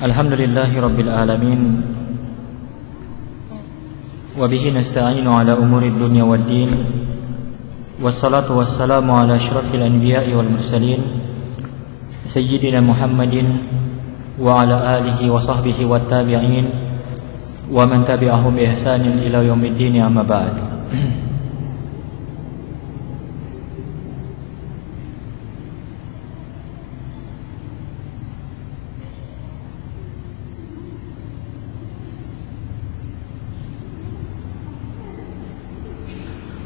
Alhamdulillahi Rabbil Alamin. Wabihi nasta'inu ala umuri dunya wad din. Wassalatu wassalamu ala asyrafil anbiya'i wal mursalin Sayyidina Muhammadin wa ala alihi wa sahbihi wat tabi'in wa man tabi'ahum bi ihsanin ila yaumiddin, amma ba'd.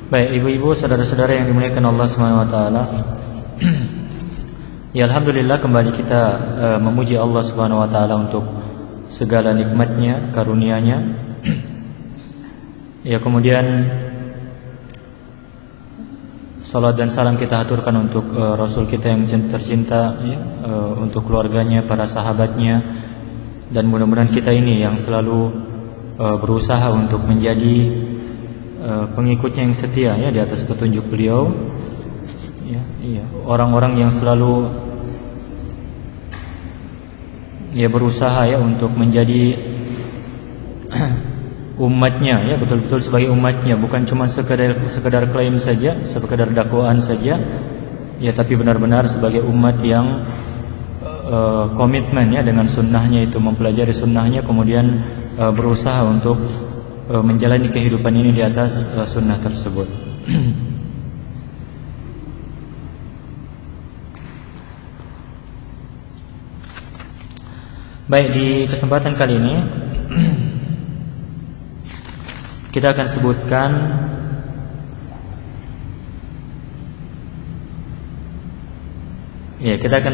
Baik, ibu-ibu, saudara-saudara yang dimuliakan Allah Subhanahu wa taala. Ya, alhamdulillah kembali kita memuji Allah Subhanahu wa taala untuk segala nikmatnya, karunia-Nya. Ya, kemudian salat dan salam kita aturkan untuk Rasul kita yang tercinta, ya, untuk keluarganya, para sahabatnya, dan mudah-mudahan kita ini yang selalu berusaha untuk menjadi pengikutnya yang setia, ya, di atas petunjuk beliau, ya, orang-orang yang selalu berusaha, ya, untuk menjadi umatnya, ya, betul-betul sebagai umatnya, bukan cuma sekedar klaim saja, sekedar dakwaan saja, ya, tapi benar-benar sebagai umat yang komitmen, ya, dengan sunnahnya, itu mempelajari sunnahnya, kemudian berusaha untuk menjalani kehidupan ini di atas sunnah tersebut. Baik, di kesempatan kali ini kita akan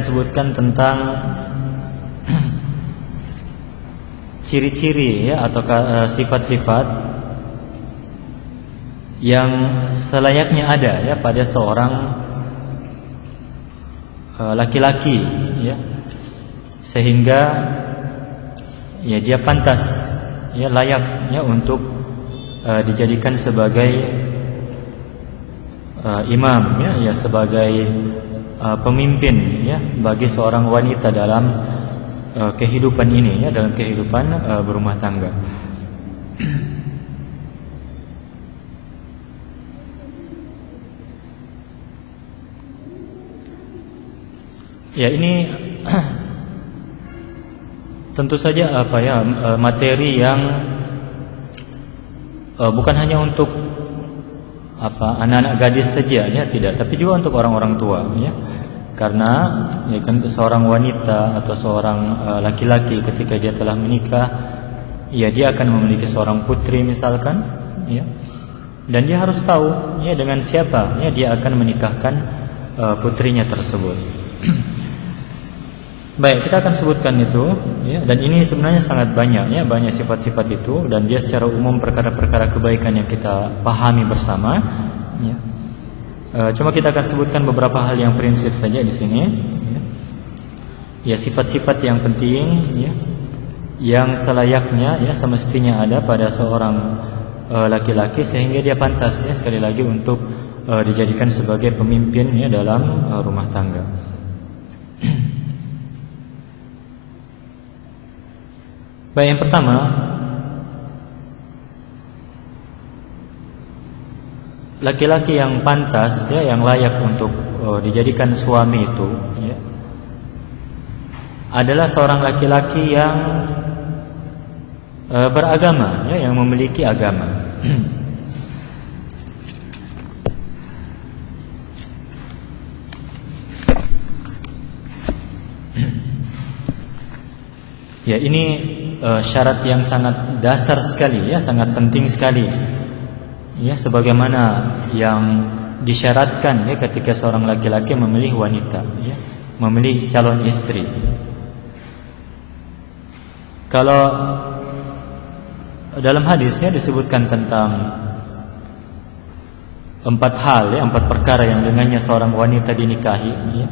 sebutkan tentang ciri-ciri, ya, atau sifat-sifat yang selayaknya ada, ya, pada seorang laki-laki, ya, sehingga, ya, dia pantas, ya, layak, ya, untuk dijadikan sebagai imam, ya, sebagai pemimpin, ya, bagi seorang wanita dalam kehidupan ini, ya, dalam kehidupan berumah tangga. Ya, ini tentu saja materi yang bukan hanya untuk anak-anak gadis saja, ya, tidak, tapi juga untuk orang-orang tua, ya. Karena, ya, kan, seorang wanita atau seorang laki-laki ketika dia telah menikah, ya, dia akan memiliki seorang putri misalkan, ya, dan dia harus tahu, ya, dengan siapa, ya, dia akan menikahkan putrinya tersebut. Baik, kita akan sebutkan itu, ya, dan ini sebenarnya sangat banyak, ya, banyak sifat-sifat itu, dan dia secara umum perkara-perkara kebaikan yang kita pahami bersama, ya. Cuma kita akan sebutkan beberapa hal yang prinsip saja di sini, ya, sifat-sifat yang penting, ya, yang selayaknya, ya, semestinya ada pada seorang laki-laki sehingga dia pantas, ya, sekali lagi untuk dijadikan sebagai pemimpin, ya, dalam rumah tangga. Baik, yang pertama, laki-laki yang pantas, ya, yang layak untuk dijadikan suami itu, ya, adalah seorang laki-laki yang beragama, ya, yang memiliki agama. Ya, ini syarat yang sangat dasar sekali, ya, sangat penting sekali, ya, sebagaimana yang disyaratkan, ya, ketika seorang laki-laki memilih wanita, ya, memilih calon istri. Kalau dalam hadisnya disebutkan tentang 4 hal, ya, 4 perkara yang dengannya seorang wanita dinikahi, ya.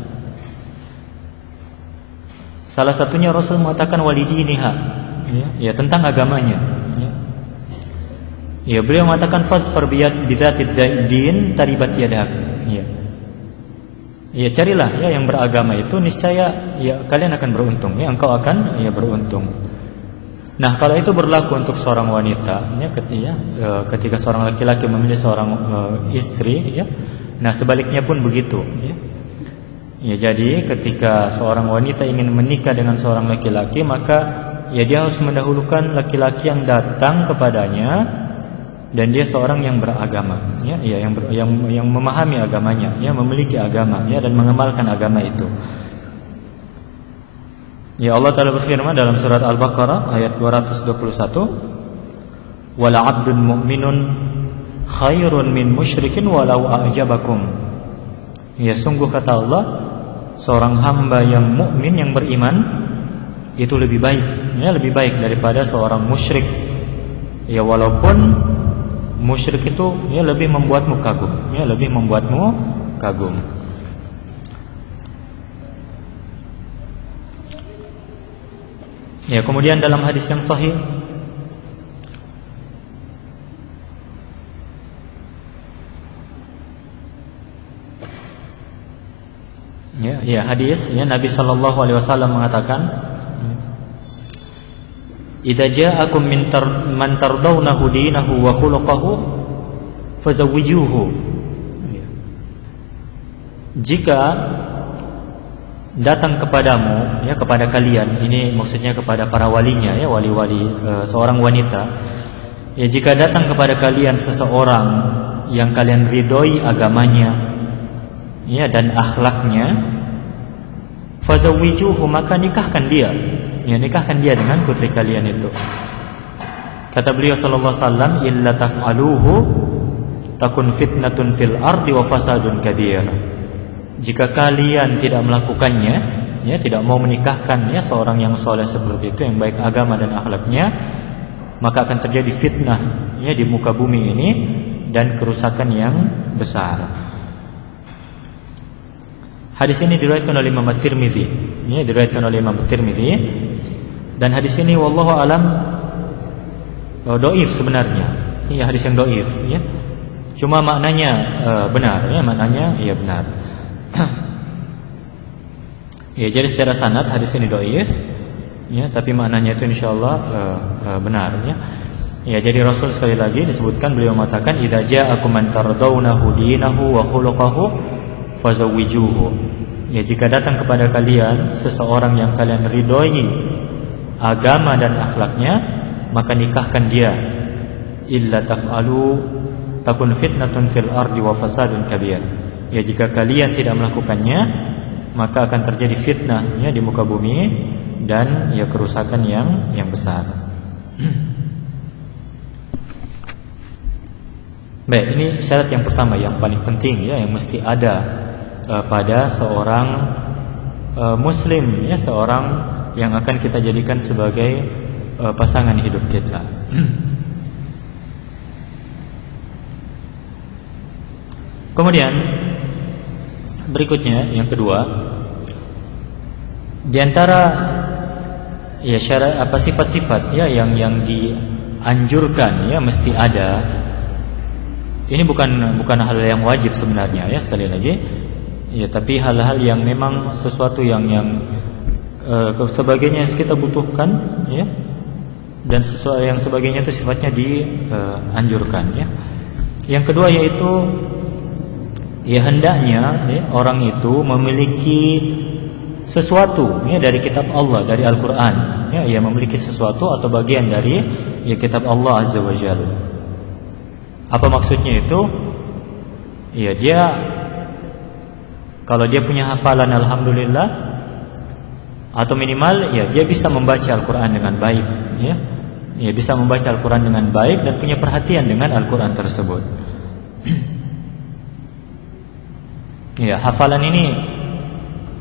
Salah satunya Rasul mengatakan walidiniha, ya, tentang agamanya, ya. Ya, beliau mengatakan fadfar biyatid din taribat yadak, ya. Ya carilah ya yang beragama itu, niscaya ya kalian akan beruntung, ya engkau akan ya beruntung. Nah, kalau itu berlaku untuk seorang wanita, ya ketika seorang laki-laki memilih seorang istri, ya. Nah, sebaliknya pun begitu, ya. Ya, jadi ketika seorang wanita ingin menikah dengan seorang laki-laki, maka ya dia harus mendahulukan laki-laki yang datang kepadanya dan dia seorang yang beragama, ya, yang memahami agamanya, ya, memiliki agama, ya, dan mengamalkan agama itu. Ya, Allah Ta'ala berfirman dalam surat Al-Baqarah ayat 221, "Wala 'abdun mu'minun khairun min musyrikin walau a'jabakum." Ya, sungguh kata Allah, seorang hamba yang mukmin yang beriman itu lebih baik, ya, lebih baik daripada seorang musyrik. Ya, walaupun musyrik itu ya lebih membuatmu kagum, ya, lebih membuatmu kagum. Ya, kemudian dalam hadis yang sahih hadis ya Nabi sallallahu alaihi wasallam mengatakan, "Idza ja'akum man tardawnahu dinahu wa khuluquhu fazawwijuhu." Jika datang kepadamu, ya, kepada kalian, ini maksudnya kepada para walinya, ya, wali-wali seorang wanita, ya, jika datang kepada kalian seseorang yang kalian ridhoi agamanya, ya, dan akhlaknya, fazawwijuhu, maka nikahkan dia, ya, nikahkan dia dengan putri kalian itu. Kata beliau sallallahu alaihi wasallam, "Illa taf'aluhu takun fitnatun fil ardi wa fasadun kabir." Jika kalian tidak melakukannya, ya, tidak mau menikahkan, ya, seorang yang soleh seperti itu, yang baik agama dan akhlaknya, maka akan terjadi fitnah, ya, di muka bumi ini dan kerusakan yang besar. Hadis ini diriwayatkan oleh Imam At-Tirmidzi, ya, diriwayatkan oleh Imam At-Tirmidzi, dan hadis ini wallahu alam dhaif sebenarnya, ya, hadis yang dhaif, ya. Cuma maknanya benar, ya, maknanya ya benar. Ya, jadi secara sanad hadis ini dhaif, ya, tapi maknanya itu insyaallah benar, ya. Ya, jadi Rasul sekali lagi disebutkan, beliau mengatakan, "Idza ja'akum man tardawnahu dinahu wa khuluquhu fazawwijuhu." Ya, jika datang kepada kalian seseorang yang kalian ridhoi agama dan akhlaknya, maka nikahkan dia. Illa taf'alu takun fitnatun fil ardi wa fasadun kabir. Ya, jika kalian tidak melakukannya, maka akan terjadi fitnah, ya, di muka bumi dan ya kerusakan yang besar. Baik, ini syarat yang pertama yang paling penting, ya, yang mesti ada pada seorang muslim, ya, seorang yang akan kita jadikan sebagai pasangan hidup kita. Kemudian berikutnya yang kedua, di antara ya syarat apa sifat-sifat, ya, yang dianjurkan, ya, mesti ada. Ini bukan hal yang wajib sebenarnya, ya, sekali lagi, ya, tapi hal-hal yang memang sesuatu yang sebagainya kita butuhkan, ya, dan sesuatu yang sebagainya itu sifatnya dianjurkan, ya. Yang kedua yaitu, ya, hendaknya, ya, orang itu memiliki sesuatu, ya, dari kitab Allah, dari Al-Quran, ya, ia memiliki sesuatu atau bagian dari, ya, kitab Allah Azza wa Jalla. Apa maksudnya itu? Ya, dia kalau dia punya hafalan alhamdulillah, atau minimal, ya, dia bisa membaca Al-Quran dengan baik, ya. Ya, bisa membaca Al-Quran dengan baik dan punya perhatian dengan Al-Quran tersebut. Ya, hafalan ini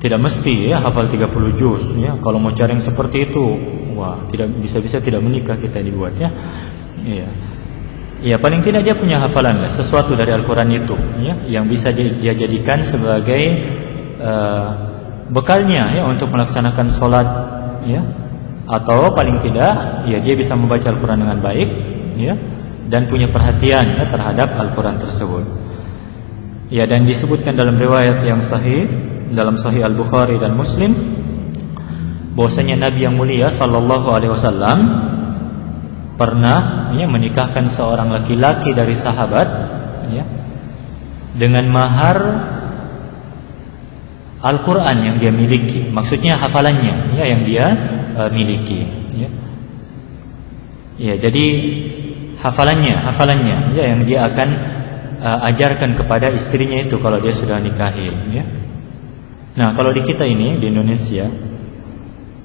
tidak mesti, ya, hafal 30 juz, ya. Kalau mau cari yang seperti itu, wah, tidak bisa tidak menikah kita dibuat, ya. Iya. Ya, paling tidak dia punya hafalan, sesuatu dari Al-Quran itu, ya, yang bisa dia jadikan sebagai bekalnya, ya, untuk melaksanakan sholat, ya, atau paling tidak, ya, dia bisa membaca Al-Quran dengan baik, ya, dan punya perhatian, ya, terhadap Al-Quran tersebut. Ya, dan disebutkan dalam riwayat yang sahih dalam Sahih Al-Bukhari dan Muslim bahwasanya Nabi yang mulia sallallahu alaihi wasallam pernah menikahkan seorang laki-laki dari sahabat dengan mahar Al-Quran yang dia miliki, maksudnya hafalannya yang dia miliki. Jadi hafalannya yang dia akan ajarkan kepada istrinya itu kalau dia sudah nikahin. Nah, kalau di kita ini di Indonesia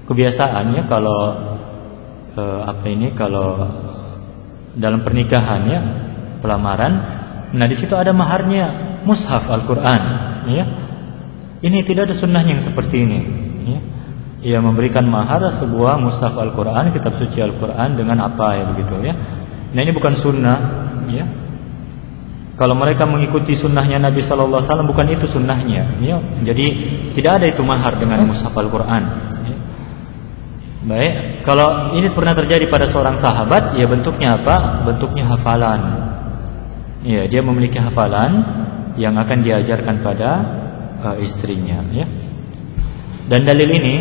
kebiasaannya kalau kalau dalam pernikahan pelamaran, nah di situ ada maharnya mushaf Al-Quran. Ini tidak ada sunnahnya yang seperti ini. Ia memberikan mahar sebuah mushaf Al-Quran, kitab suci Al-Quran dengan apa begitu. Nah, ini bukan sunnah. Kalau mereka mengikuti sunnahnya Nabi Sallallahu Alaihi Wasallam, bukan itu sunnahnya. Jadi tidak ada itu mahar dengan mushaf Al-Quran. Baik, kalau ini pernah terjadi pada seorang sahabat, bentuknya apa? Bentuknya hafalan. Dia memiliki hafalan yang akan diajarkan pada istrinya. Dan dalil ini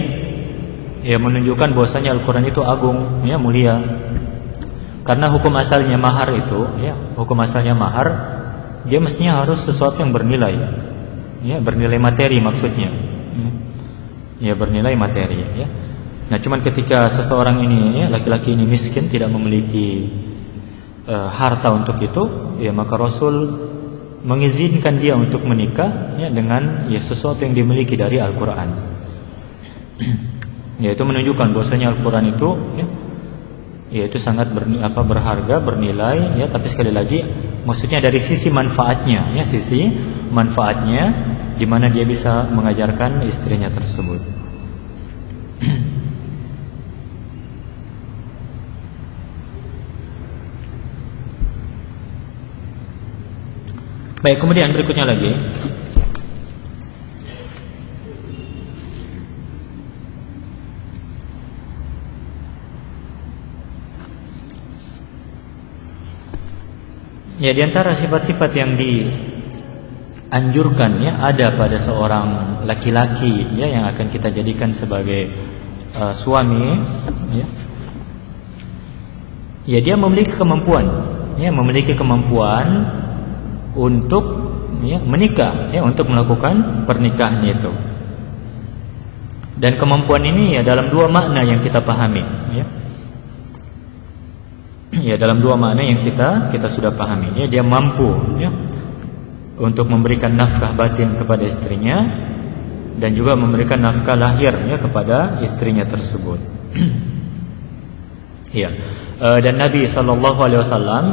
menunjukkan bahwasanya Al-Quran itu agung, mulia. Karena hukum asalnya mahar itu, hukum asalnya mahar, dia mestinya harus sesuatu yang bernilai, bernilai materi maksudnya, bernilai materi. Nah, cuman ketika seseorang ini, laki-laki ini miskin, tidak memiliki harta untuk itu, maka Rasul mengizinkan dia untuk menikah dengan sesuatu yang dimiliki dari Al-Quran. Itu menunjukkan bahwasanya Al-Quran itu itu sangat berharga, bernilai, tapi sekali lagi maksudnya dari sisi manfaatnya, sisi manfaatnya di mana dia bisa mengajarkan istrinya tersebut. Baik, kemudian berikutnya lagi di antara sifat-sifat yang dianjurkan ada pada seorang laki-laki yang akan kita jadikan sebagai suami, dia memiliki kemampuan untuk menikah, untuk melakukan pernikahan itu. Dan kemampuan ini dalam dua makna yang kita pahami, dalam dua makna yang kita sudah pahami. Dia mampu untuk memberikan nafkah batin kepada istrinya dan juga memberikan nafkah lahir kepada istrinya tersebut. Dan Nabi Sallallahu Alaihi Wasallam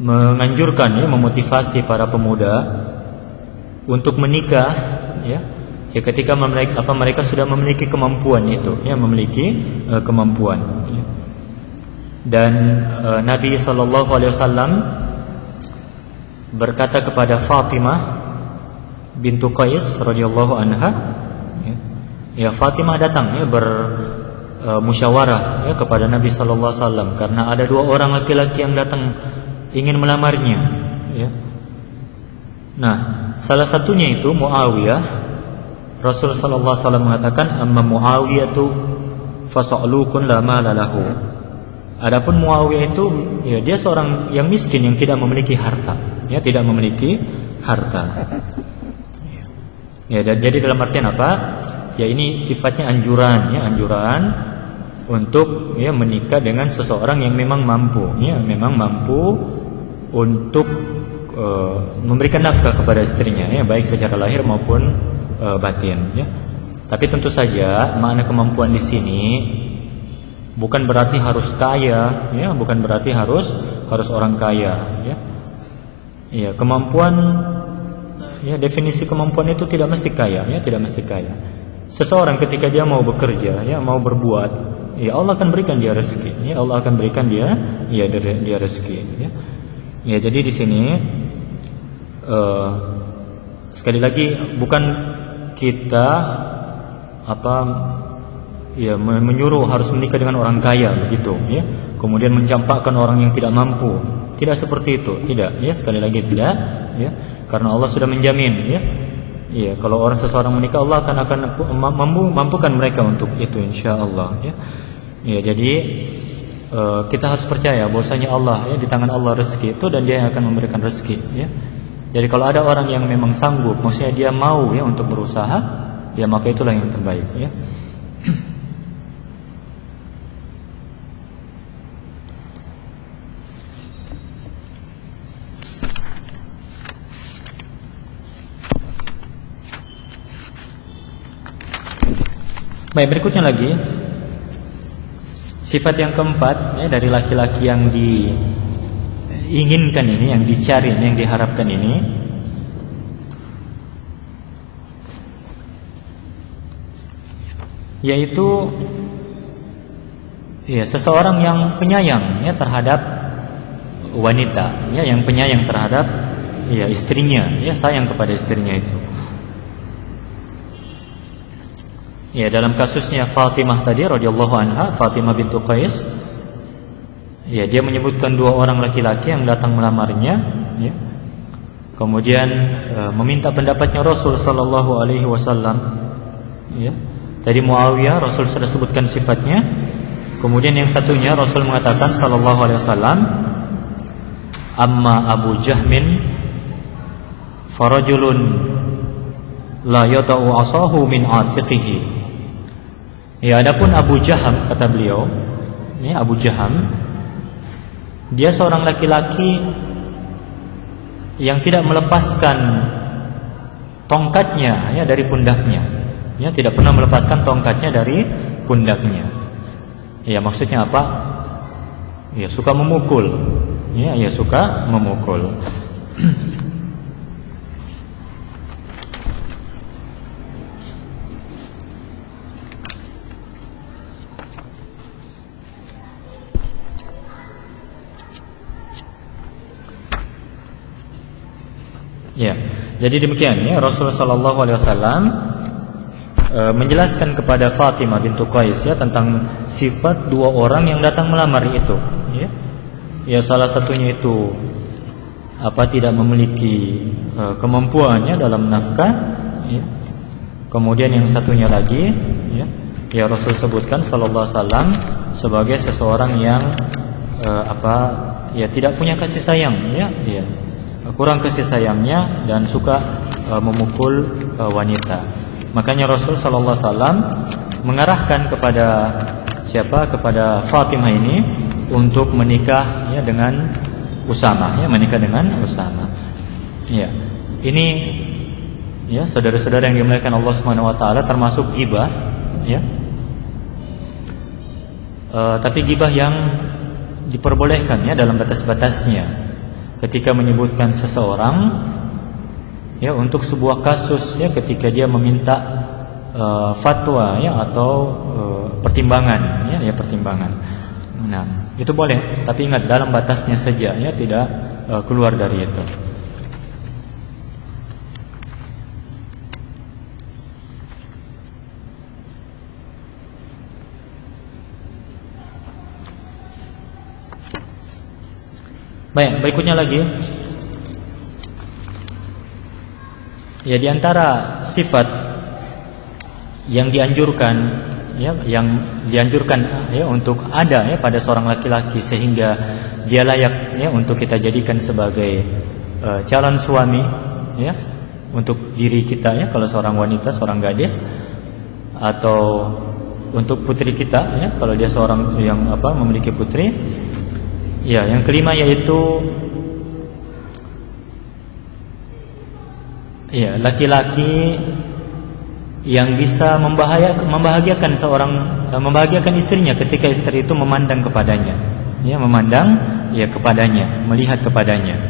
menganjurkan, memotivasi para pemuda untuk menikah, ketika mereka sudah memiliki kemampuan itu, memiliki kemampuan. Dan Nabi Sallallahu Alaihi Wasallam berkata kepada Fatimah bintu Qais radhiyallahu anha, Fatimah datang bermusyawarah kepada Nabi Sallallahu Alaihi Wasallam karena ada dua orang laki-laki yang datang ingin melamarnya. Nah, salah satunya itu Muawiyah. Rasul Sallallahu Alaihi Wasallam mengatakan, amma Muawiyatu fasa'lukun la mala lahu. Adapun Muawiyah itu dia seorang yang miskin yang tidak memiliki harta, tidak memiliki harta. Jadi dalam artian apa? Ini sifatnya anjuran, anjuran untuk menikah dengan seseorang yang memang mampu, memang mampu untuk memberikan nafkah kepada istrinya, baik secara lahir maupun batin. Tapi tentu saja makna kemampuan di sini bukan berarti harus kaya, bukan berarti harus orang kaya, kemampuan, definisi kemampuan itu tidak mesti kaya, tidak mesti kaya. Seseorang ketika dia mau bekerja, mau berbuat, Allah akan berikan dia rezeki, Allah akan berikan dia rezeki. Jadi di sini sekali lagi bukan kita ya menyuruh harus menikah dengan orang kaya begitu ya, kemudian mencampakkan orang yang tidak mampu. Tidak seperti itu, tidak ya, sekali lagi tidak ya, karena Allah sudah menjamin ya. Ya, kalau seseorang menikah, Allah akan mampukan mereka untuk itu insyaallah ya. Ya, jadi kita harus percaya bahwasanya Allah ya, di tangan Allah rezeki itu, dan Dia yang akan memberikan rezeki ya. Jadi kalau ada orang yang memang sanggup, maksudnya dia mau ya untuk berusaha, ya maka itulah yang terbaik ya. Baik, berikutnya lagi sifat yang keempat ya, dari laki-laki yang diinginkan ini, yang dicari, yang diharapkan ini, yaitu ya seseorang yang penyayang ya terhadap wanita ya, yang penyayang terhadap ya istrinya ya, sayang kepada istrinya itu. Ya, dalam kasusnya Fatimah tadi radhiyallahu anha, Fatimah bintu Qais, ya dia menyebutkan dua orang laki-laki yang datang melamarnya, ya. Kemudian meminta pendapatnya Rasul sallallahu alaihi wasallam, ya. Tadi Muawiyah Rasul sudah sebutkan sifatnya. Kemudian yang satunya Rasul mengatakan sallallahu alaihi wasallam, amma Abu Jahmin farajulun la yada'u asahu min atiqihi. Ya, adapun Abu Jaham, kata beliau, ini Abu Jaham, dia seorang laki-laki yang tidak melepaskan tongkatnya ya dari pundaknya. Ya, tidak pernah melepaskan tongkatnya dari pundaknya. Ya, maksudnya apa? Ya, suka memukul. Ya, suka memukul. Ya, jadi demikian ya, Rasulullah sallallahu alaihi wasallam menjelaskan kepada Fatimah bintu Qais ya tentang sifat dua orang yang datang melamar itu ya. Ya, salah satunya itu tidak memiliki kemampuannya dalam nafkah ya. Kemudian yang satunya lagi ya Rasul sebutkan sallallahu alaihi wasallam sebagai seseorang yang tidak punya kasih sayang ya. Kurang kasih sayangnya dan suka memukul wanita. Makanya Rasul sallallahu alaihi wasallam mengarahkan kepada siapa? Kepada Fatimah ini untuk menikah ya dengan Usama ya, menikah dengan Usama. Ya. Ini ya saudara-saudara yang dimuliakan Allah Subhanahu wa taala, termasuk ghibah ya. Tapi ghibah yang diperbolehkan ya dalam batas-batasnya. Ketika menyebutkan seseorang ya untuk sebuah kasus ya, ketika dia meminta fatwa ya atau pertimbangan ya pertimbangan. Nah, itu boleh, tapi ingat dalam batasnya saja ya, tidak keluar dari itu. Baik, berikutnya lagi. Ya, di antara sifat yang dianjurkan ya, untuk ada ya pada seorang laki-laki sehingga dia layak ya untuk kita jadikan sebagai calon suami ya untuk diri kita ya, kalau seorang wanita, seorang gadis, atau untuk putri kita ya kalau dia seorang yang memiliki putri. Ya, yang kelima yaitu ya laki-laki yang bisa membahagiakan membahagiakan istrinya ketika istri itu memandang kepadanya. Ya, memandang ya kepadanya, melihat kepadanya.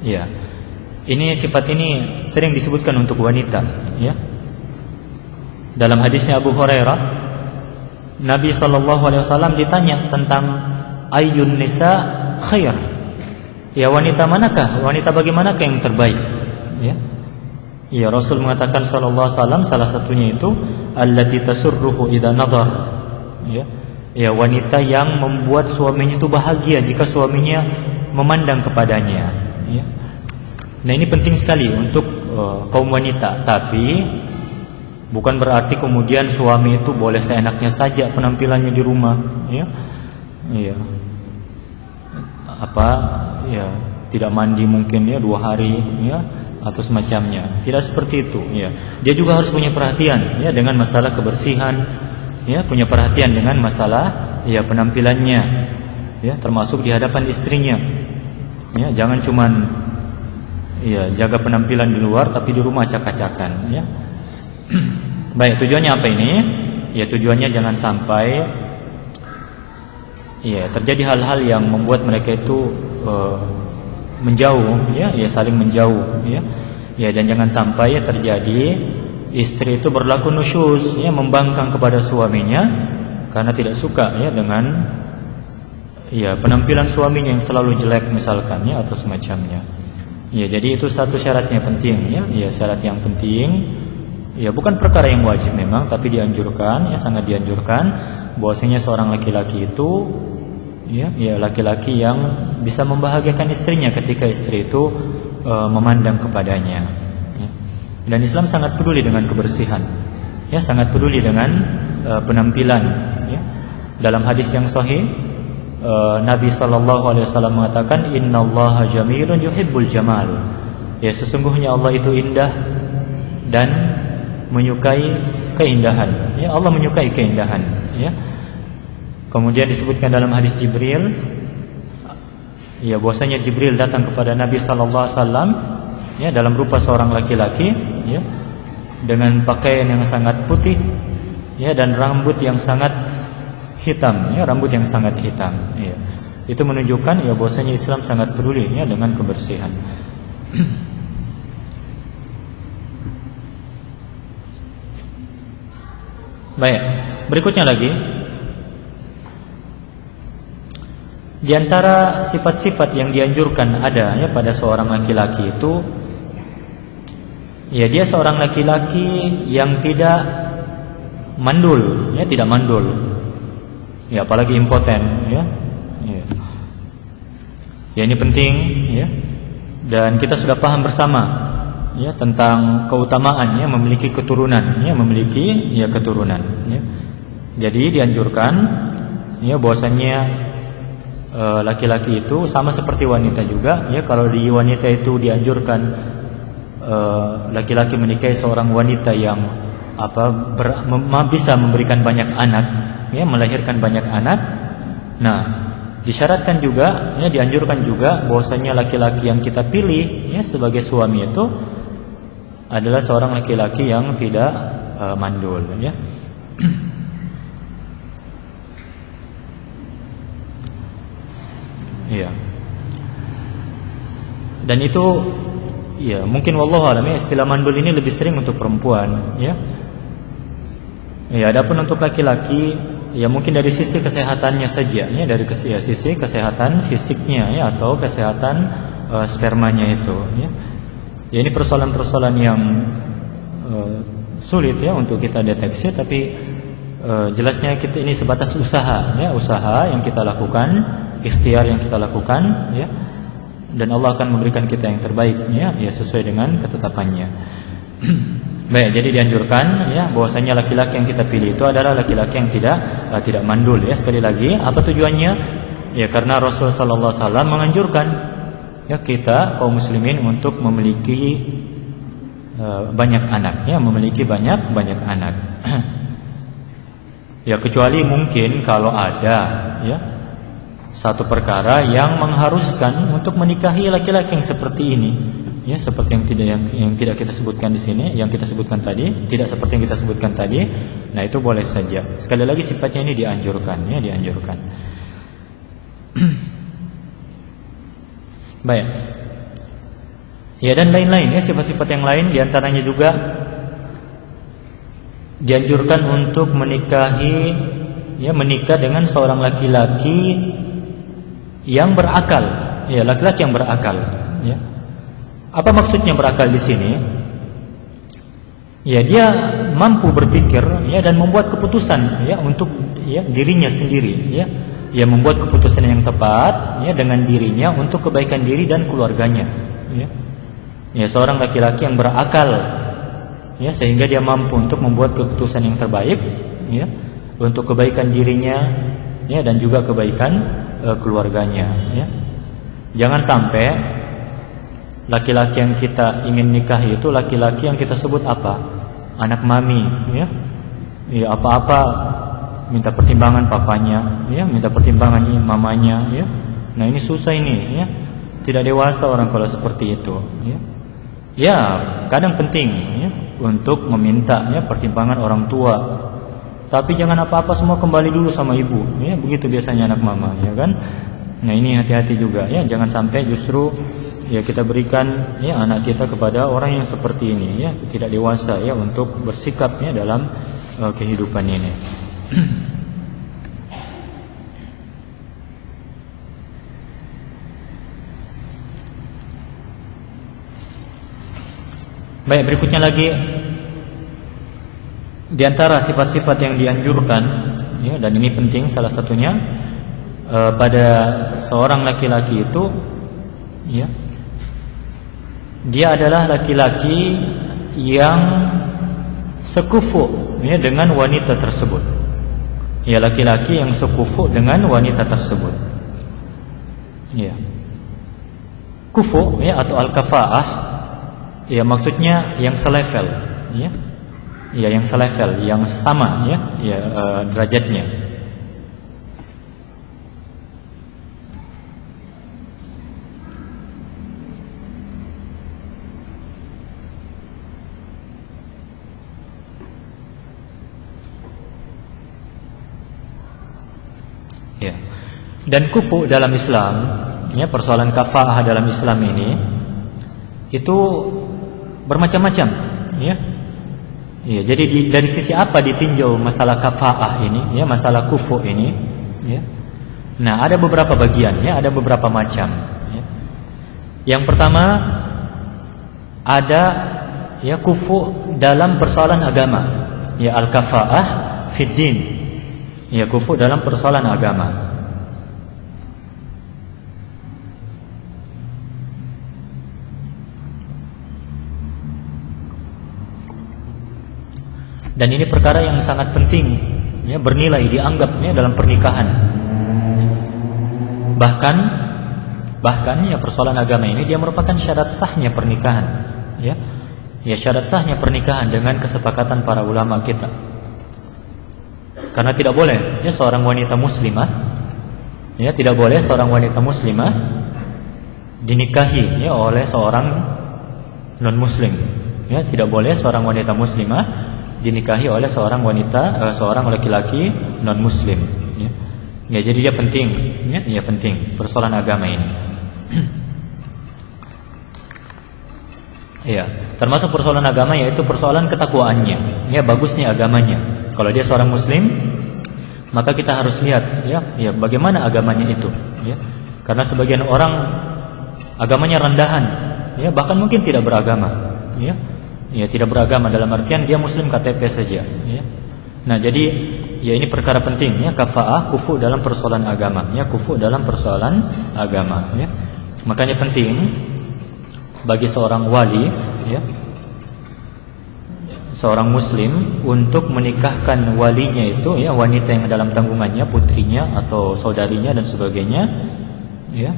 Ya. Sifat ini sering disebutkan untuk wanita, ya. Dalam hadisnya Abu Hurairah, Nabi sallallahu alaihi wasallam ditanya tentang ayyun nisa khair. Ya, wanita manakah? Wanita bagaimanakah yang terbaik? Ya. Ya, Rasul mengatakan sallallahu alaihi wasallam salah satunya itu allati tasurruhu idza nadhar. Ya. Ya, wanita yang membuat suaminya itu bahagia jika suaminya memandang kepadanya. Ya. Nah, ini penting sekali untuk kaum wanita. Tapi bukan berarti kemudian suami itu boleh seenaknya saja penampilannya di rumah. Ya. Ya. Ya, tidak mandi mungkin ya 2 hari ya atau semacamnya. Tidak seperti itu ya. Dia juga harus punya perhatian ya dengan masalah kebersihan, ya, punya perhatian dengan masalah ya penampilannya, ya, termasuk di hadapan istrinya. Ya, jangan cuman ya jaga penampilan di luar tapi di rumah acak-acakan ya. Baik, tujuannya apa ini? Ya, tujuannya jangan sampai ya terjadi hal-hal yang membuat mereka itu menjauh ya saling menjauh ya. Ya, dan jangan sampai ya terjadi istri itu berlaku nusyuz ya, membangkang kepada suaminya karena tidak suka ya dengan ya penampilan suaminya yang selalu jelek misalkan ya atau semacamnya. Ya, jadi itu satu syaratnya penting ya. Ya, syarat yang penting ya, bukan perkara yang wajib memang, tapi dianjurkan ya, sangat dianjurkan bahwasanya seorang laki-laki itu ya laki-laki yang bisa membahagiakan istrinya ketika istri itu memandang kepadanya ya. Dan Islam sangat peduli dengan kebersihan ya, sangat peduli dengan penampilan ya. Dalam hadis yang sahih Nabi SAW mengatakan innallaha jamilun yuhibbul jamal. Ya, sesungguhnya Allah itu indah dan menyukai keindahan ya, Allah menyukai keindahan ya. Kemudian disebutkan dalam hadis Jibril ya, bahwasanya Jibril datang kepada Nabi sallallahu alaihi wasallam ya dalam rupa seorang laki-laki ya, dengan pakaian yang sangat putih ya dan rambut yang sangat hitam ya, rambut yang sangat hitam ya. Itu menunjukkan ya bahwasanya Islam sangat peduli ya dengan kebersihan. Baik, berikutnya lagi di antara sifat-sifat yang dianjurkan ada ya pada seorang laki-laki itu ya, dia seorang laki-laki yang tidak mandul ya, tidak mandul ya, apalagi impoten ya. Ya, ya ini penting ya, dan kita sudah paham bersama ya tentang keutamaan ya memiliki keturunan ya, memiliki ya keturunan ya. Jadi dianjurkan ya bahwasanya laki-laki itu sama seperti wanita juga ya, kalau di wanita itu dianjurkan laki-laki menikahi seorang wanita yang bisa memberikan banyak anak ya, melahirkan banyak anak. Nah, disyaratkan juga ya, dianjurkan juga bahwasanya laki-laki yang kita pilih ya sebagai suami itu adalah seorang laki-laki yang tidak mandul ya. Ya. Dan itu ya mungkin wallahu alam ya, istilah mandul ini lebih sering untuk perempuan ya. Ya, adapun untuk laki-laki ya mungkin dari sisi kesehatannya saja ya, dari sisi kesehatan fisiknya ya atau kesehatan spermanya itu ya. Ya, ini persoalan-persoalan yang sulit ya untuk kita deteksi, tapi jelasnya kita ini sebatas usaha ya, usaha yang kita lakukan, ikhtiar yang kita lakukan ya, dan Allah akan memberikan kita yang terbaik ya sesuai dengan ketetapannya. Baik, jadi dianjurkan ya bahwasanya laki-laki yang kita pilih itu adalah laki-laki yang tidak mandul ya. Sekali lagi, apa tujuannya? Ya karena Rasul sallallahu alaihi wasallam menganjurkan ya kita kaum muslimin untuk memiliki banyak anak ya, memiliki banyak anak. Ya kecuali mungkin kalau ada ya satu perkara yang mengharuskan untuk menikahi laki-laki yang seperti ini ya, seperti yang tidak kita sebutkan di sini, yang kita sebutkan tadi, tidak seperti yang kita sebutkan tadi. Nah, itu boleh saja. Sekali lagi sifatnya ini dianjurkan ya, dianjurkan. Baik. Ya, dan lain-lain ya, sifat-sifat yang lain diantaranya juga dianjurkan untuk menikah dengan seorang laki-laki yang berakal ya laki-laki yang berakal, ya. Apa maksudnya berakal di sini? Ya, dia mampu berpikir, ya, dan membuat keputusan, ya, untuk, ya, dirinya sendiri, ya. Ya, membuat keputusan yang tepat, ya, dengan dirinya untuk kebaikan diri dan keluarganya, ya. Ya, seorang laki-laki yang berakal, ya, sehingga dia mampu untuk membuat keputusan yang terbaik, ya, untuk kebaikan dirinya, ya, dan juga kebaikan keluarganya, ya. Jangan sampai laki-laki yang kita ingin nikahi itu laki-laki yang kita sebut apa? Anak mami, ya. Ya, apa-apa minta pertimbangan papanya, ya, minta pertimbangan mamanya, ya. Nah, ini susah ini, ya. Tidak dewasa orang kalau seperti itu, ya. Ya, kadang penting, ya, untuk meminta, ya, pertimbangan orang tua. Tapi jangan apa-apa semua kembali dulu sama ibu, ya. Begitu biasanya anak mama, ya kan? Nah, ini hati-hati juga, ya. Jangan sampai justru, ya, kita berikan, ya, anak kita kepada orang yang seperti ini, ya, tidak dewasa, ya, untuk bersikapnya dalam kehidupan ini. Baik, berikutnya lagi di antara sifat-sifat yang dianjurkan, ya, dan ini penting, salah satunya pada seorang laki-laki itu, ya, dia adalah laki-laki yang sekufu, ya, dengan wanita tersebut. Ya, laki-laki yang sekufu dengan wanita tersebut. Ya. Kufu, ya, atau al-kafaah, ya, maksudnya yang selevel, ya. Ya, yang selevel, yang sama, ya, ya, derajatnya. Ya. Dan kufu dalam Islam, ya, persoalan kafaah dalam Islam ini itu bermacam-macam, ya. Ya, jadi dari sisi apa ditinjau masalah kafaah ini, ya, masalah kufu ini, ya. Nah, ada beberapa bagian, ya, ada beberapa macam, ya. Yang pertama ada, ya, kufu dalam persoalan agama, ya, al-kafaah fid din. Ya, kufu dalam persoalan agama. Dan ini perkara yang sangat penting, ya, bernilai, dianggapnya dalam pernikahan. Bahkan ya, persoalan agama ini dia merupakan syarat sahnya pernikahan, ya. Ya, syarat sahnya pernikahan dengan kesepakatan para ulama kita. Karena tidak boleh, ya, seorang wanita muslimah, ya, tidak boleh seorang wanita muslimah dinikahi, ya, oleh seorang non muslim. Ya, tidak boleh seorang wanita muslimah dinikahi oleh seorang seorang laki-laki non muslim, ya. Ya, jadi dia penting, ya, dia penting persoalan agama ini. Ya, termasuk persoalan agama yaitu persoalan ketakwaannya, ya, bagusnya agamanya. Kalau dia seorang muslim, maka kita harus lihat, ya, ya, bagaimana agamanya itu, ya. Karena sebagian orang agamanya rendahan, ya, bahkan mungkin tidak beragama, ya. Ya, tidak beragama dalam artian dia muslim KTP saja, ya. Nah, jadi ya, ini perkara penting, ya, kafaah, kufu dalam persoalan agama, ya, kufu dalam persoalan agama, ya. Makanya penting bagi seorang wali, ya, seorang muslim untuk menikahkan walinya itu, ya, wanita yang dalam tanggungannya, putrinya atau saudarinya dan sebagainya, ya,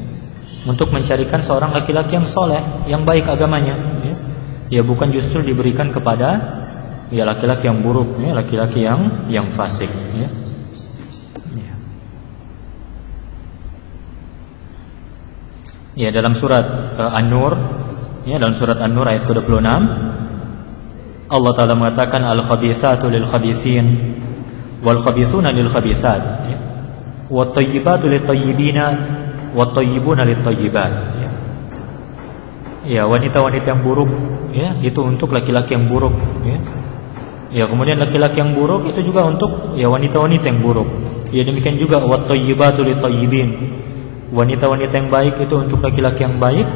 untuk mencarikan seorang laki-laki yang soleh, yang baik agamanya, ya. Ya, bukan justru diberikan kepada, ya, laki-laki yang buruk, ya, laki-laki yang fasik, ya. Ya. Ya, dalam surat An-Nur, ya, dalam surat An-Nur ayat ke-26 Allah Ta'ala mengatakan al-khabithatu lil-khabithin wal-khabithuna lil-khabithat, ya. Wat-tayyibatu lit-tayyibina wat-tayyibuna lit-tayyibat, ya. Ya, wanita-wanita yang buruk, ya, itu untuk laki-laki yang buruk, ya. Ya, kemudian laki-laki yang buruk itu juga untuk, ya, wanita-wanita yang buruk. Ya, demikian juga wat-tayyibatu lit-tayyibin wanita-wanita yang baik itu untuk laki-laki yang baik,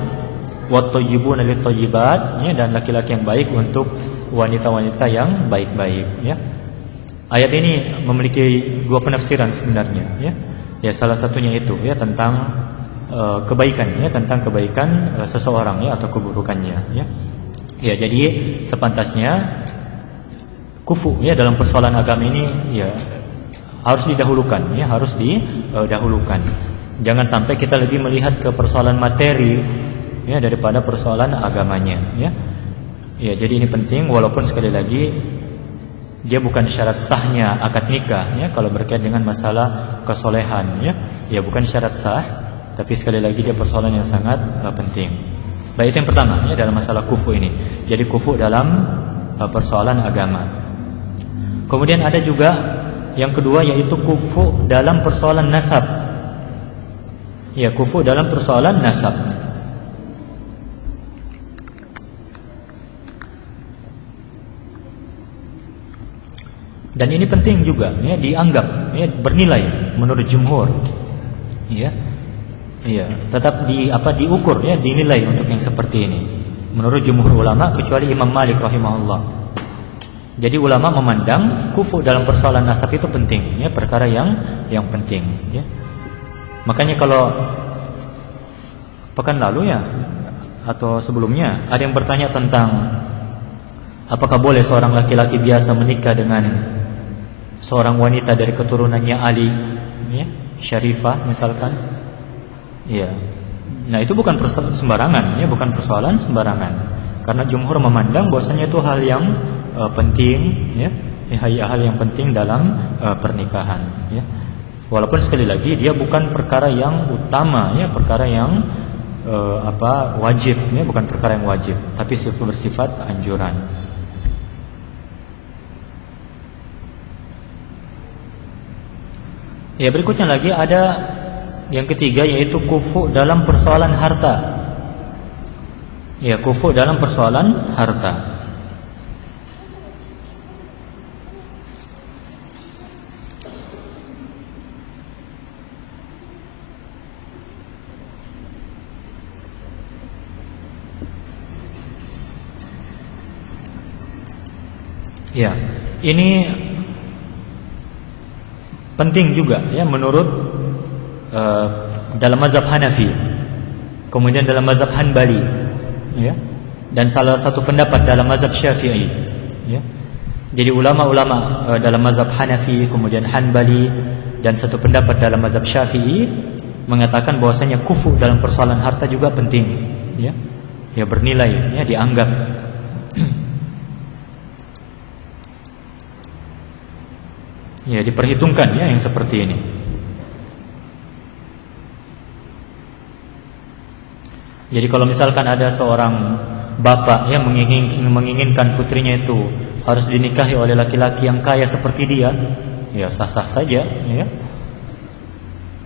wat-thayyibuna lit-thayyibat, ya, dan laki-laki yang baik untuk wanita-wanita yang baik-baik, ya. Ayat ini memiliki dua penafsiran sebenarnya, ya. Ya, salah satunya itu, ya, tentang kebaikan, ya, tentang kebaikan seseorang, ya, atau keburukannya, ya. Ya, jadi sepantasnya kufu, ya, dalam persoalan agama ini, ya, harus didahulukan, ya, harus didahulukan. Jangan sampai kita lebih melihat ke persoalan materi, ya, daripada persoalan agamanya, ya. Ya, jadi ini penting, walaupun sekali lagi dia bukan syarat sahnya akad nikah, ya, kalau berkait dengan masalah kesolehan, ya. Ya, bukan syarat sah, tapi sekali lagi dia persoalan yang sangat penting. Baik, itu yang pertama, ya, dalam masalah kufu ini. Jadi kufu dalam persoalan agama. Kemudian ada juga yang kedua, yaitu kufu dalam persoalan nasab. Ya, kufu dalam persoalan nasab. Dan ini penting juga, ya, dianggap, ya, bernilai menurut jumhur, ya. Iya, tetap diukur, ya, dinilai untuk yang seperti ini menurut jumhur ulama, kecuali Imam Malik rahimahullah. Jadi ulama memandang kufu dalam persoalan nasab itu penting, ya, perkara yang penting, ya. Makanya kalau pekan lalu, ya, atau sebelumnya ada yang bertanya tentang apakah boleh seorang laki-laki biasa menikah dengan seorang wanita dari keturunannya Ali, ya, Syarifah misalkan. Ya. Nah, itu bukan sembarangan, ya, bukan persoalan sembarangan. Karena jumhur memandang bahwasanya itu hal yang penting, ya, hal yang penting dalam pernikahan, ya. Walaupun sekali lagi dia bukan perkara yang utama, ya, perkara yang wajib, ya, bukan perkara yang wajib, tapi bersifat anjuran. Ya, berikutnya lagi ada yang ketiga, yaitu kufu dalam persoalan harta. Ya, kufu dalam persoalan harta. Ya, ini penting juga, ya, menurut dalam mazhab Hanafi, kemudian dalam mazhab Hanbali, ya, dan salah satu pendapat dalam mazhab Syafi'i, ya. Jadi ulama-ulama dalam mazhab Hanafi, kemudian Hanbali, dan satu pendapat dalam mazhab Syafi'i mengatakan bahwasanya kufu dalam persoalan harta juga penting, ya, ya, bernilai, ya, dianggap. Ya, diperhitungkan, ya, yang seperti ini. Jadi kalau misalkan ada seorang bapak yang menginginkan putrinya itu harus dinikahi oleh laki-laki yang kaya seperti dia, ya, sah-sah saja, ya.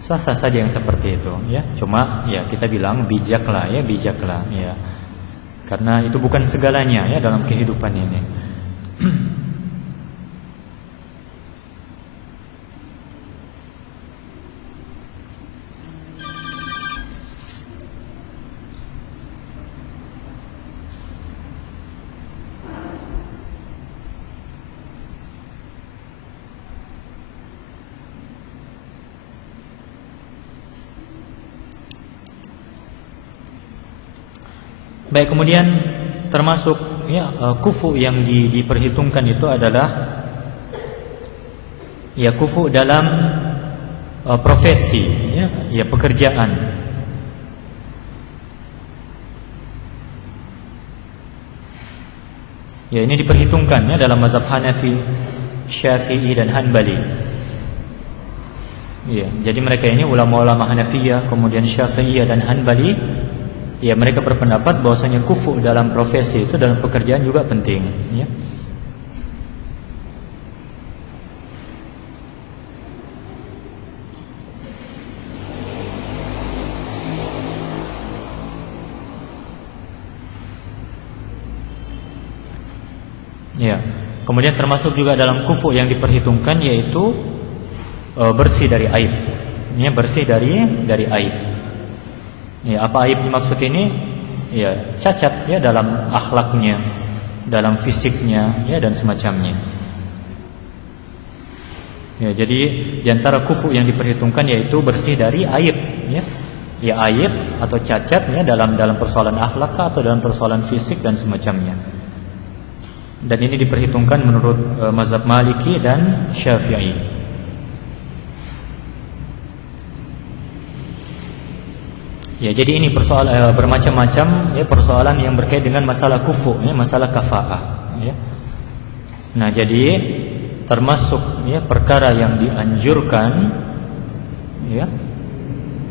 Sah-sah saja yang seperti itu, ya. Cuma, ya, kita bilang bijaklah, ya, bijaklah, ya. Karena itu bukan segalanya, ya, dalam kehidupan ini. Baik, kemudian termasuk, ya, kufu yang diperhitungkan itu adalah, ya, kufu dalam profesi, ya, pekerjaan. Ya, ini diperhitungkan, ya, dalam mazhab Hanafi, Syafi'i, dan Hanbali. Ya, jadi mereka ini ulama-ulama Hanafiyah, kemudian Syafi'iyah dan Hanbali. Ya, mereka berpendapat bahwasanya kufu dalam profesi itu, dalam pekerjaan juga penting, ya. Ya. Kemudian termasuk juga dalam kufu yang diperhitungkan, yaitu bersih dari aib. Ya, bersih dari aib. Ya, apa aib dimaksud ini? Ya, cacat ya dalam akhlaknya, dalam fisiknya ya dan semacamnya. Ya, jadi di antara kufu yang diperhitungkan yaitu bersih dari aib ya. Ya aib atau cacat ya dalam persoalan akhlak atau dalam persoalan fisik dan semacamnya. Dan ini diperhitungkan menurut mazhab Maliki dan Syafi'i. Ya, jadi ini persoalan bermacam-macam ya persoalan yang berkait dengan masalah kufu ya, masalah kafaah ya. Nah, jadi termasuk ya perkara yang dianjurkan ya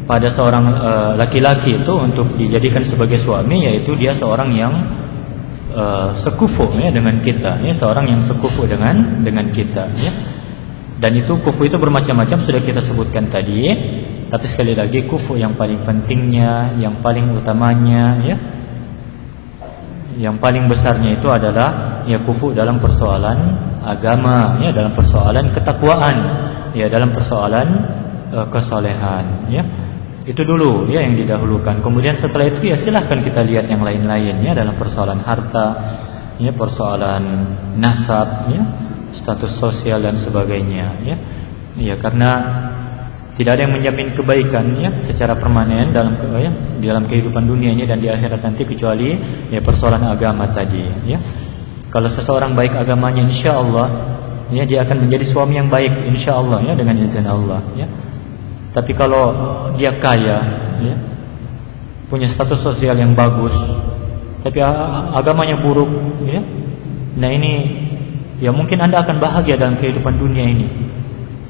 pada seorang laki-laki itu untuk dijadikan sebagai suami, yaitu dia seorang yang sekufu ya dengan kita ya, seorang yang sekufu dengan kita ya. Dan itu kufu itu bermacam-macam sudah kita sebutkan tadi. Tapi sekali lagi kufu yang paling pentingnya, yang paling utamanya ya, yang paling besarnya itu adalah ya kufu dalam persoalan agama ya, dalam persoalan ketakwaan ya, dalam persoalan kesolehan ya. Itu dulu ya yang didahulukan. Kemudian setelah itu ya silahkan kita lihat yang lain-lain ya, dalam persoalan harta ya, persoalan nasab ya, status sosial dan sebagainya ya. Ya, karena tidak ada yang menjamin kebaikan ya secara permanen dalam kehidupan dunia ini dan di akhirat nanti kecuali ya persoalan agama tadi ya. Kalau seseorang baik agamanya, insyaallah ya dia akan menjadi suami yang baik insyaallah ya, dengan izin Allah ya. Tapi kalau dia kaya ya, punya status sosial yang bagus tapi agamanya buruk ya, nah ini ya mungkin Anda akan bahagia dalam kehidupan dunia ini,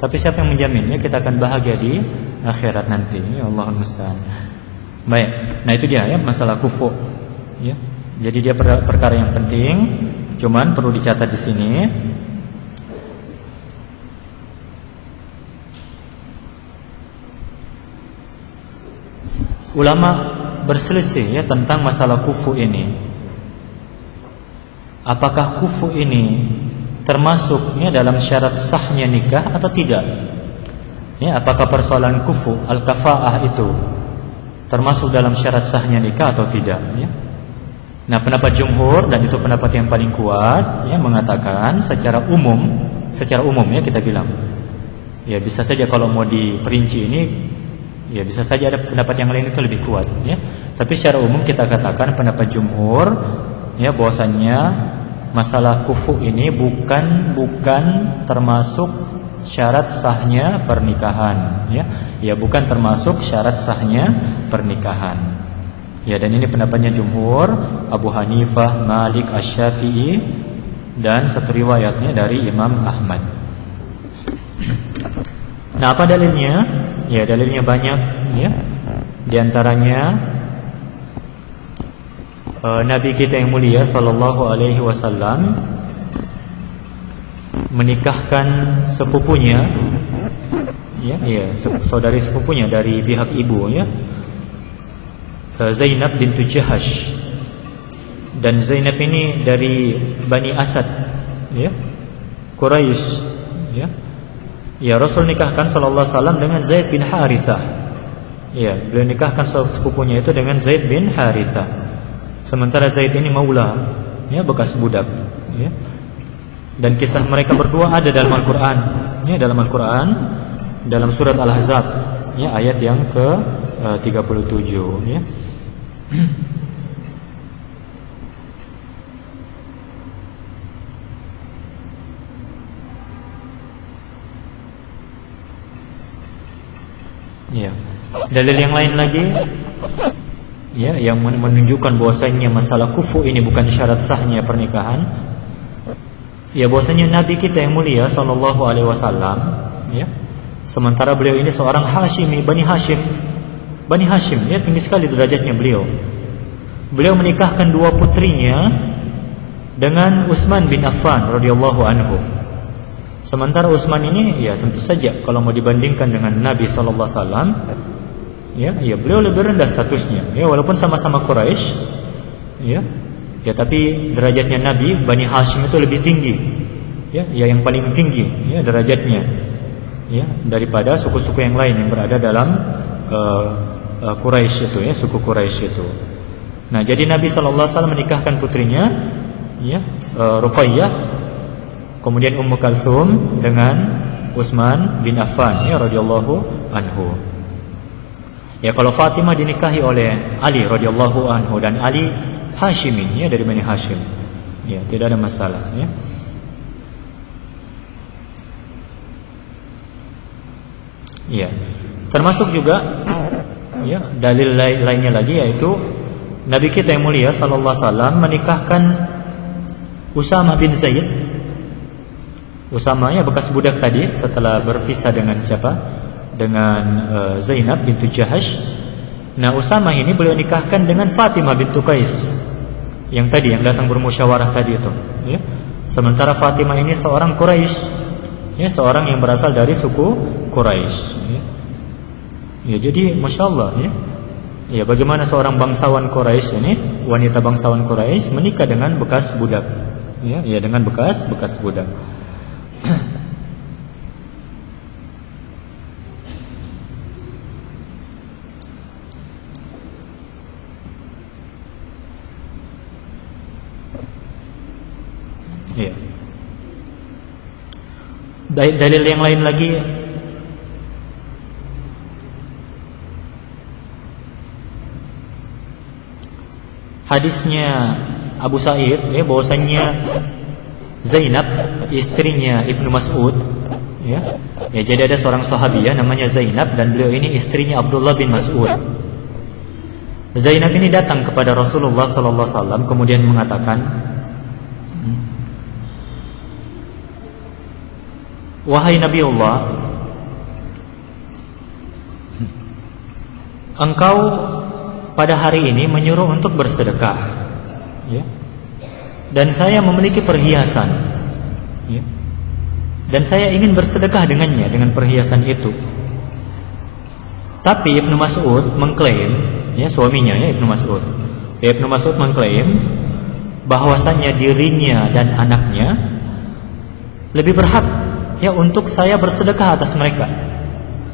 tapi siapa yang menjamin ya kita akan bahagia di akhirat nanti ya, Allahul musta'an. Baik, nah itu dia ya masalah kufu ya. Jadi dia perkara yang penting, cuman perlu dicatat di sini. Ulama berselisih ya tentang masalah kufu ini. Apakah kufu ini termasuknya dalam syarat sahnya nikah atau tidak? Ya, apakah persoalan kufu al-kafaah itu termasuk dalam syarat sahnya nikah atau tidak? Ya. Nah, pendapat jumhur dan itu pendapat yang paling kuat, ya mengatakan secara umum ya kita bilang, ya bisa saja kalau mau diperinci ini, ya bisa saja ada pendapat yang lain itu lebih kuat, ya. Tapi secara umum kita katakan pendapat jumhur, ya bahwasannya masalah kufu ini bukan termasuk syarat sahnya pernikahan ya. Ya bukan termasuk syarat sahnya pernikahan. Ya, dan ini pendapatnya jumhur, Abu Hanifah, Malik, Asy-Syafi'i dan satu riwayatnya dari Imam Ahmad. Nah, apa dalilnya? Ya, dalilnya banyak ya. Di antaranya Nabi kita yang mulia sallallahu alaihi wasallam menikahkan sepupunya ya, saudari sepupunya dari pihak ibu ya, Zainab bintu Jahash. Dan Zainab ini dari Bani Asad ya, Quraisy ya. Ya, Rasul nikahkan sallallahu alaihi wasallam dengan Zaid bin Harithah. Ya, beliau nikahkan sepupunya itu dengan Zaid bin Harithah. Sementara Zaid ini maula, ya bekas budak, ya. Dan kisah mereka berdua ada dalam Al-Qur'an, ya dalam Al-Qur'an, dalam surat Al-Ahzab, ya ayat yang ke-37, ya. Ya. Dalil yang lain lagi ya yang menunjukkan bahwasanya masalah kufu ini bukan syarat sahnya pernikahan. Ya bahwasanya Nabi kita yang mulia sallallahu alaihi wasallam ya, sementara beliau ini seorang Hashimi, Bani Hashim. Bani Hashim ya, tinggi sekali derajatnya beliau. Beliau menikahkan dua putrinya dengan Utsman bin Affan radhiyallahu anhu. Sementara Utsman ini ya tentu saja kalau mau dibandingkan dengan Nabi sallallahu alaihi wasallam ya beliau lebih rendah statusnya ya, walaupun sama-sama Quraisy ya tapi derajatnya Nabi Bani Hashim itu lebih tinggi ya yang paling tinggi ya derajatnya ya daripada suku-suku yang lain yang berada dalam Quraisy itu ya, suku Quraisy itu. Nah, jadi Nabi sallallahu alaihi wasallam menikahkan putrinya ya, Ruqayyah, kemudian Ummu Kalsum dengan Utsman bin Affan ya radhiyallahu anhu. Ya, kalau Fatimah dinikahi oleh Ali radhiyallahu anhu, dan Ali Hasyimin ya, dari Bani Hashim. Ya, tidak ada masalah ya. Ya. Termasuk juga ya, dalil lainnya lagi, yaitu Nabi kita yang mulia sallallahu alaihi wasallam menikahkan Usama bin Zaid. Usama ya, bekas budak tadi, setelah berpisah dengan siapa? Dengan Zainab bintu Jahash. Nah, Usama ini beliau nikahkan dengan Fatimah bintu Qais, yang tadi, yang datang bermusyawarah tadi itu ya. Sementara Fatimah ini seorang Quraisy ya, seorang yang berasal dari suku Quraisy ya. Ya, jadi Masya Allah ya. Ya, bagaimana seorang bangsawan Quraisy ini, wanita bangsawan Quraisy menikah dengan bekas budak ya, ya, dengan bekas budak. Ya. Dalil yang lain lagi, hadisnya Abu Sa'id ya, bahwasannya Zainab istrinya Ibnu Mas'ud ya. Ya, jadi ada seorang sahabiah namanya Zainab, dan beliau ini istrinya Abdullah bin Mas'ud. Zainab ini datang kepada Rasulullah sallallahu alaihi wasallam, kemudian mengatakan, "Wahai Nabiullah, engkau pada hari ini menyuruh untuk bersedekah ya. Dan saya memiliki perhiasan ya. Dan saya ingin bersedekah dengannya, dengan perhiasan itu. Tapi Ibnu Mas'ud mengklaim ya, suaminya ya, Ibnu Mas'ud. Ya, Ibnu Mas'ud mengklaim bahwasannya dirinya dan anaknya lebih berhak ya untuk saya bersedekah atas mereka.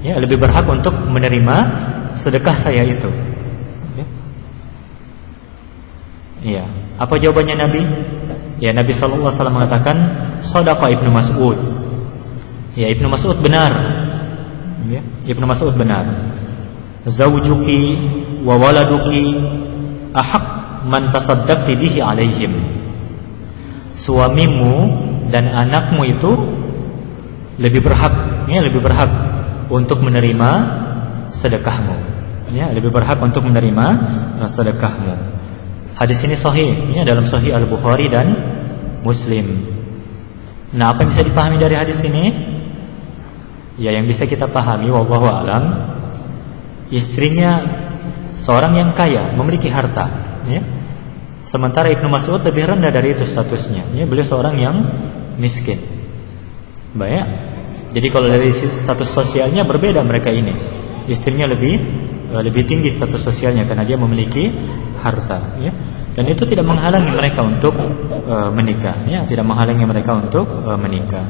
Ya, lebih berhak untuk menerima sedekah saya itu. Ya. Apa jawabannya Nabi? Ya, Nabi sallallahu alaihi wasallam mengatakan, "Shadaqa Ibnu Mas'ud." Ya, Ibnu Mas'ud benar. Ya, Ibnu Mas'ud benar. "Zawjuki wa waladuki ahaq man tasaddaqti bihi alaihim." Suamimu dan anakmu itu lebih berhak, ya, lebih berhak untuk menerima sedekahmu. Ya, lebih berhak untuk menerima sedekahmu. Hadis ini sahih ya, dalam Sahih Al-Bukhari dan Muslim. Nah, apa yang bisa dipahami dari hadis ini? Ya, yang bisa kita pahami wallahu alam, istrinya seorang yang kaya, memiliki harta ya. Sementara Ibnu Mas'ud lebih rendah dari itu statusnya ya, beliau seorang yang miskin. Baik. Jadi kalau dari status sosialnya berbeda mereka ini. Istrinya lebih tinggi status sosialnya karena dia memiliki harta ya. Dan itu tidak menghalangi mereka untuk menikah ya, tidak menghalangi mereka untuk menikah.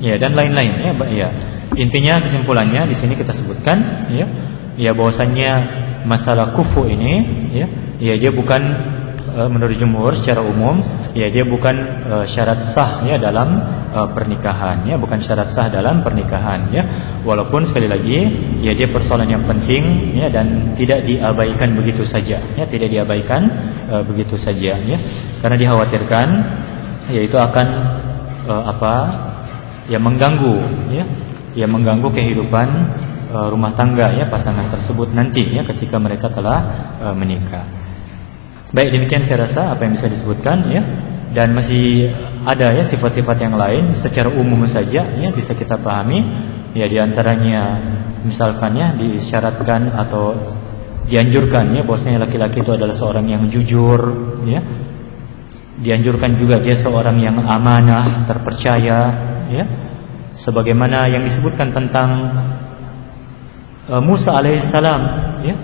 Ya, dan lain-lain ya, ya. Intinya kesimpulannya di sini kita sebutkan ya, ya bahwasannya masalah kufu ini ya, ya dia bukan menurut jumhur secara umum ya, dia bukan syarat sah ya dalam pernikahan ya, bukan syarat sah dalam pernikahan ya. Walaupun sekali lagi ya, dia persoalan yang penting ya, dan tidak diabaikan begitu saja ya, tidak diabaikan begitu saja ya, karena dikhawatirkan ya itu akan ya mengganggu ya mengganggu kehidupan rumah tangga ya pasangan tersebut nanti ya, ketika mereka telah menikah. Baik, demikian saya rasa apa yang bisa disebutkan ya, dan masih ada ya sifat-sifat yang lain secara umum saja ya bisa kita pahami ya, diantaranya misalkan ya disyaratkan atau dianjurkan ya bahwasanya laki-laki itu adalah seorang yang jujur ya, dianjurkan juga dia seorang yang amanah, terpercaya ya, sebagaimana yang disebutkan tentang Musa alaihissalam ya,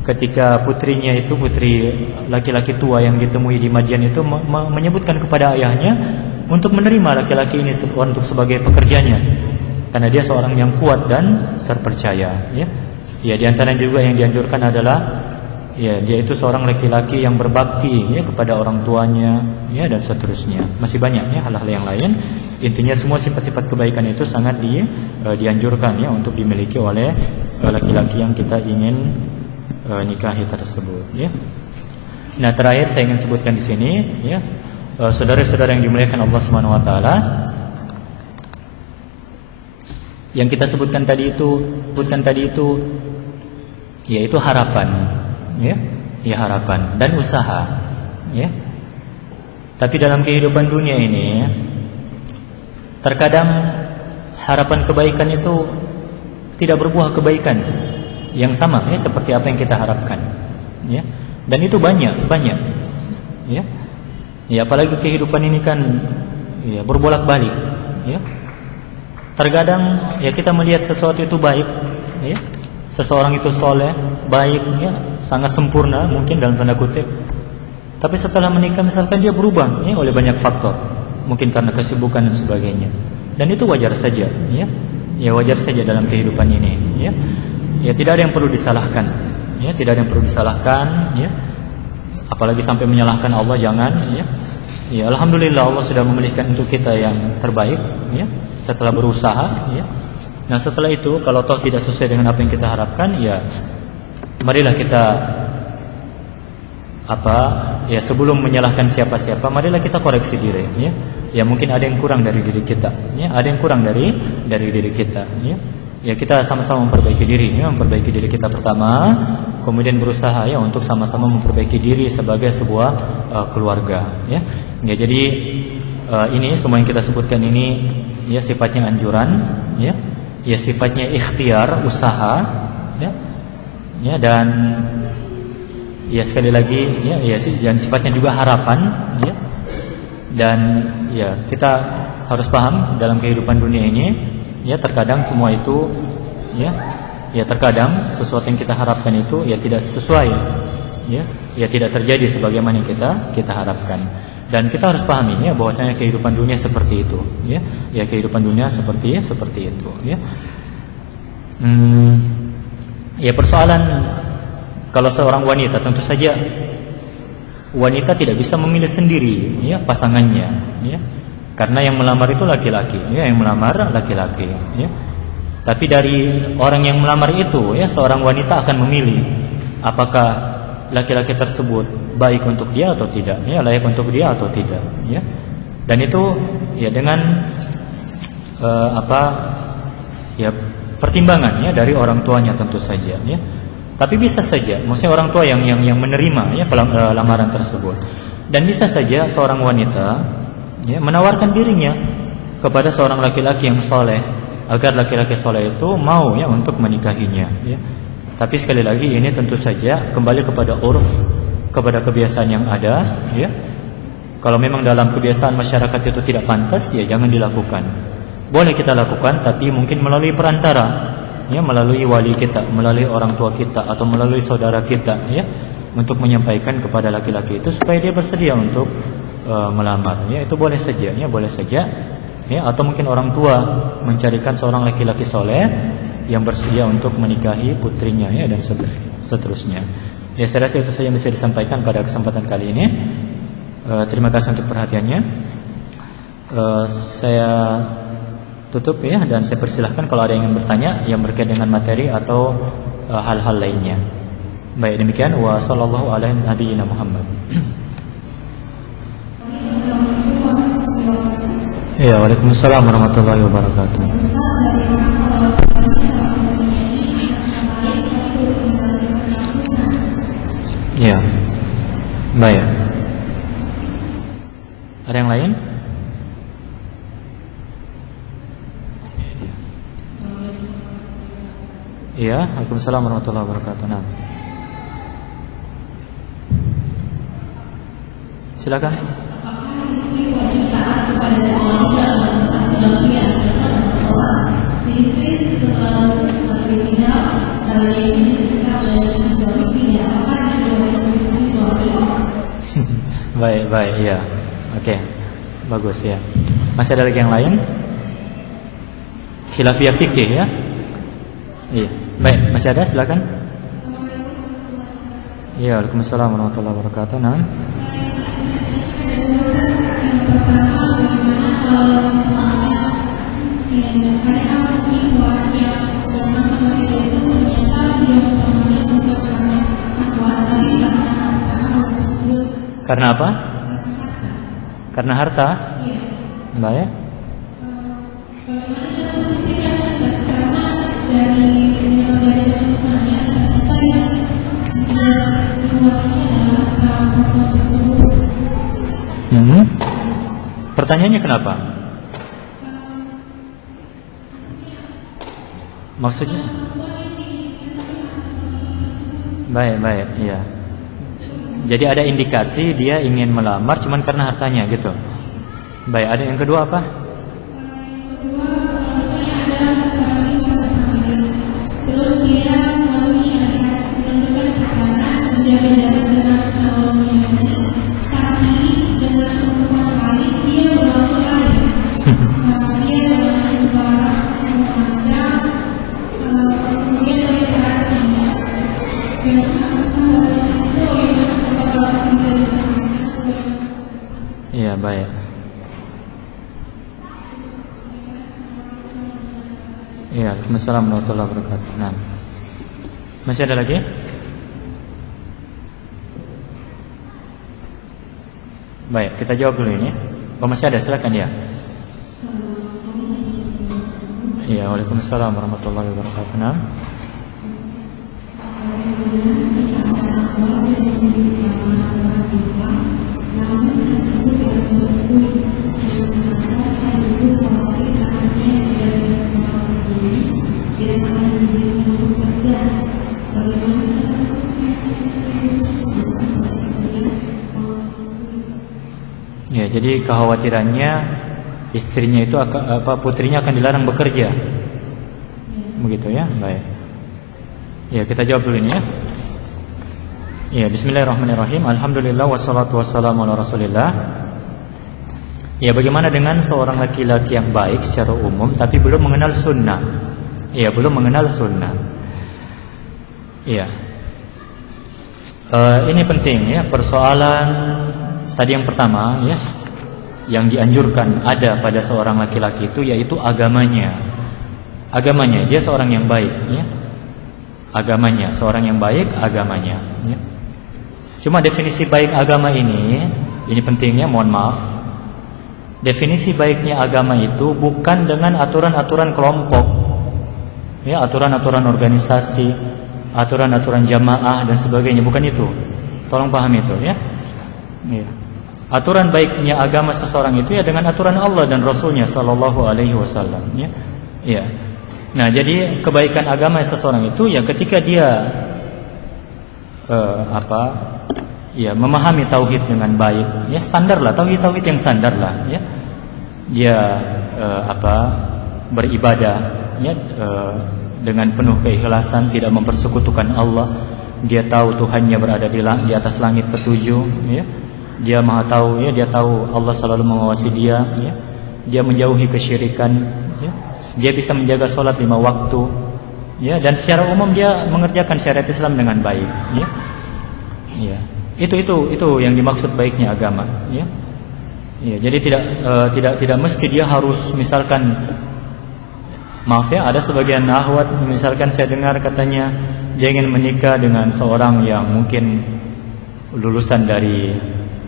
ketika putrinya itu, putri laki-laki tua yang ditemui di Madian itu menyebutkan kepada ayahnya untuk menerima laki-laki ini untuk sebagai pekerjanya, karena dia seorang yang kuat dan terpercaya, ya. Ya, di antara juga yang dianjurkan adalah ya dia itu seorang laki-laki yang berbakti ya kepada orang tuanya, ya, dan seterusnya. Masih banyak ya hal-hal yang lain. Intinya semua sifat-sifat kebaikan itu sangat dianjurkan ya untuk dimiliki oleh laki-laki yang kita ingin nikahi tersebut, ya. Nah, terakhir saya ingin sebutkan di sini, ya, saudara-saudara yang dimuliakan Allah Subhanahu wa taala, yang kita sebutkan tadi itu yaitu harapan, ya harapan dan usaha, ya. Tapi dalam kehidupan dunia ini, ya, terkadang harapan kebaikan itu tidak berbuah kebaikan yang sama, ya, seperti apa yang kita harapkan, ya. Dan itu banyak, ya. Ya, apalagi kehidupan ini kan ya berbolak-balik, ya. Terkadang ya kita melihat sesuatu itu baik, ya. Seseorang itu soleh, baik, ya, sangat sempurna mungkin dalam tanda kutip. Tapi setelah menikah misalkan dia berubah, ya, oleh banyak faktor, mungkin karena kesibukan dan sebagainya. Dan itu wajar saja, ya. Ya, wajar saja dalam kehidupan ini, ya. Ya, tidak ada yang perlu disalahkan, ya, tidak ada yang perlu disalahkan, ya. Apalagi sampai menyalahkan Allah, jangan, ya. Ya, alhamdulillah Allah sudah memilihkan untuk kita yang terbaik, ya, setelah berusaha, ya. Nah, setelah itu kalau toh tidak sesuai dengan apa yang kita harapkan, ya marilah kita ya sebelum menyalahkan siapa-siapa, marilah kita koreksi diri, ya. Ya, mungkin ada yang kurang dari diri kita, ya, ada yang kurang dari diri kita, ya. Ya, kita sama-sama memperbaiki diri, ya, memperbaiki diri kita pertama, kemudian berusaha ya untuk sama-sama memperbaiki diri sebagai sebuah keluarga, ya. Ya, jadi ini semua yang kita sebutkan ini ya sifatnya anjuran, ya. Ya, sifatnya ikhtiar, usaha, ya. Ya, dan ya sekali lagi ya dan sifatnya juga harapan, ya. Dan ya kita harus paham dalam kehidupan dunia ini, ya, terkadang semua itu ya terkadang sesuatu yang kita harapkan itu ya tidak sesuai, ya tidak terjadi sebagaimana yang kita harapkan. Dan kita harus pahami ya bahwasanya kehidupan dunia seperti itu, ya. Ya, kehidupan dunia seperti itu, ya. Ya, persoalan kalau seorang wanita, tentu saja wanita tidak bisa memilih sendiri ya pasangannya, ya. Karena yang melamar itu laki-laki, ya, yang melamar laki-laki, ya. Tapi dari orang yang melamar itu, ya, seorang wanita akan memilih apakah laki-laki tersebut baik untuk dia atau tidak, ya, layak untuk dia atau tidak, ya. Dan itu ya dengan ya pertimbangan ya dari orang tuanya tentu saja, ya. Tapi bisa saja, maksudnya orang tua yang menerima ya lamaran tersebut. Dan bisa saja seorang wanita ya menawarkan dirinya kepada seorang laki-laki yang soleh agar laki-laki soleh itu mau ya untuk menikahinya, ya. Tapi sekali lagi ini tentu saja kembali kepada urf, kepada kebiasaan yang ada, ya. Kalau memang dalam kebiasaan masyarakat itu tidak pantas, ya jangan dilakukan. Boleh kita lakukan, tapi mungkin melalui perantara, ya, melalui wali kita, melalui orang tua kita, atau melalui saudara kita, ya, untuk menyampaikan kepada laki-laki itu supaya dia bersedia untuk melamar, ya. Itu boleh saja, ya, boleh saja, ya. Atau mungkin orang tua mencarikan seorang laki-laki soleh yang bersedia untuk menikahi putrinya, ya, dan seterusnya. Ya, saya rasa itu saja yang bisa disampaikan pada kesempatan kali ini. Terima kasih untuk perhatiannya. Saya tutup, ya, dan saya persilahkan kalau ada yang ingin bertanya yang berkaitan dengan materi atau hal-hal lainnya. Baik, demikian wa sallallahu ala nabiyyina Muhammad. Ya, waalaikumsalam warahmatullahi wabarakatuh. Ya, baik. Ada yang lain? Iya, waalaikumsalam warahmatullahi wabarakatuh. Nah, silakan. Baik, ya, oke. Bagus ya. Masih ada lagi yang lain? Khilafiyah fikih ya. Iya. Baik, masih ada, silakan. Iya, Waalaikumsalam warahmatullahi wabarakatuh. Nah. Karena apa? Karena harta? Baik. Pertanyaannya kenapa? Maksudnya? Baik, iya. Jadi ada indikasi dia ingin melamar cuman karena hartanya gitu. Baik, ada yang kedua apa? Terus dia melalui syariat menentukan perkara menjaga jarak dengan calonnya, tapi dengan perempuan lain dia berlaku lain. Dia langsung barang memandang kemudian dari relasinya. Iya, baik. Iya, Assalamualaikum warahmatullahi wabarakatuh. Nah, masih ada lagi? Baik, kita jawab dulu ini. Oh, masih ada, silakan ya. Iya, Waalaikumsalam warahmatullahi wabarakatuh. Nah. Ya, jadi kekhawatirannya istrinya itu putrinya akan dilarang bekerja. Begitu ya, baik. Ya, kita jawab dulu ini ya. Ya, bismillahirrahmanirrahim. Alhamdulillah wassalatu wassalamu ala Rasulillah. Ya, bagaimana dengan seorang laki-laki yang baik secara umum tapi belum mengenal sunnah? Ya, belum mengenal sunnah. Ya. Ini penting ya, persoalan tadi yang pertama ya, yang dianjurkan ada pada seorang laki-laki itu yaitu agamanya. Agamanya, dia seorang yang baik ya. Agamanya, seorang yang baik agamanya ya. Cuma definisi baik agama ini pentingnya, mohon maaf. Definisi baiknya agama itu bukan dengan aturan-aturan kelompok. Ya, aturan-aturan organisasi, aturan-aturan jamaah dan sebagainya, bukan itu. Tolong pahami itu ya. Ya. Aturan baiknya agama seseorang itu ya dengan aturan Allah dan Rasulnya Sallallahu Alaihi Wasallam. Ya, ya. Nah, jadi kebaikan agama seseorang itu ya ketika dia memahami tauhid dengan baik. Ya, standar lah, tauhid yang standar lah. Ya, dia beribadah ya dengan penuh keikhlasan, tidak mempersekutukan Allah. Dia tahu Tuhannya berada di atas langit ketujuh. Ya. Dia maha tahu ya, dia tahu Allah selalu mengawasi dia ya. Dia menjauhi kesyirikan ya. Dia bisa menjaga sholat 5 waktu ya, dan secara umum dia mengerjakan syariat Islam dengan baik ya. Ya. Itu yang dimaksud baiknya agama ya. Ya, jadi tidak mesti dia harus misalkan, maaf ya, ada sebagian akhwat misalkan saya dengar katanya dia ingin menikah dengan seorang yang mungkin lulusan dari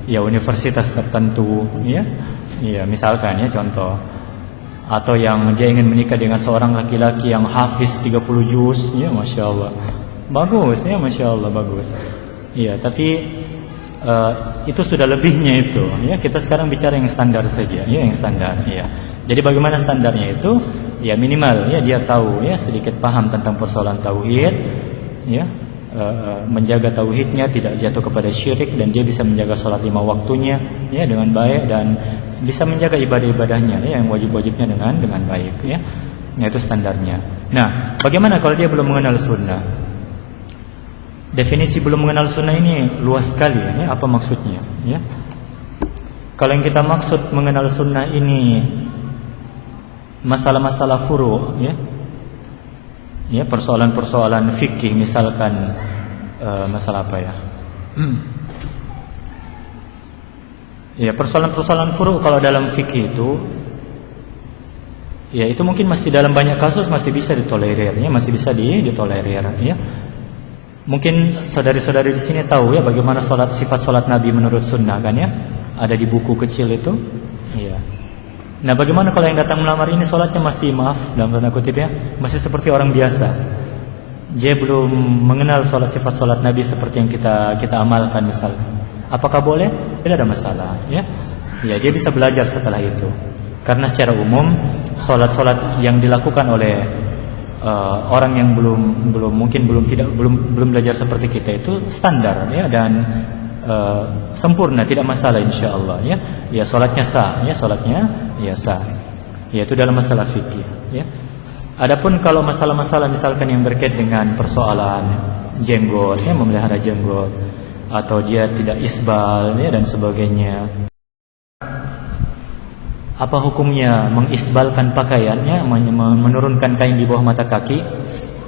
ya universitas tertentu ya. Ya, misalkan ya contoh, atau yang dia ingin menikah dengan seorang laki-laki yang hafiz 30 juz ya, Masya Allah bagus ya, Masya Allah bagus ya, tapi itu sudah lebihnya itu ya. Kita sekarang bicara yang standar saja ya, yang standar ya. Jadi bagaimana standarnya itu ya, minimal ya dia tahu ya, sedikit paham tentang persoalan tauhid ya, menjaga tauhidnya, tidak jatuh kepada syirik, dan dia bisa menjaga sholat 5 waktunya ya dengan baik, dan bisa menjaga ibadah-ibadahnya ya, yang wajib-wajibnya dengan baik ya. Nah, itu standarnya. Nah, bagaimana kalau dia belum mengenal sunnah? Definisi belum mengenal sunnah ini luas sekali ya. Apa maksudnya ya? Kalau yang kita maksud mengenal sunnah ini masalah-masalah furu', ya, ya, persoalan-persoalan fikih, misalkan masalah apa ya? Ya, persoalan-persoalan furu' kalau dalam fikih itu, ya itu mungkin masih dalam banyak kasus masih bisa ditolerir, ya, masih bisa ditolerir, ya. Mungkin saudari-saudari di sini tahu ya bagaimana sifat salat Nabi menurut sunnah kan ya? Ada di buku kecil itu. Iya. Nah, bagaimana kalau yang datang melamar ini salatnya masih, maaf dalam tanda kutip ya, masih seperti orang biasa. Dia belum mengenal sifat salat Nabi seperti yang kita amalkan misalkan. Apakah boleh? Tidak ada masalah, ya. Ya, dia bisa belajar setelah itu. Karena secara umum salat-salat yang dilakukan oleh orang yang belum belajar seperti kita itu standar ya, dan sempurna, tidak masalah insyaallah ya. Ya, salatnya sah ya, salatnya ya sah. Ya, itu dalam masalah fikih ya. Adapun kalau masalah-masalah misalkan yang berkait dengan persoalan jenggot ya, memelihara jenggot, atau dia tidak isbal ya dan sebagainya, apa hukumnya mengisbalkan pakaiannya, menurunkan kain di bawah mata kaki?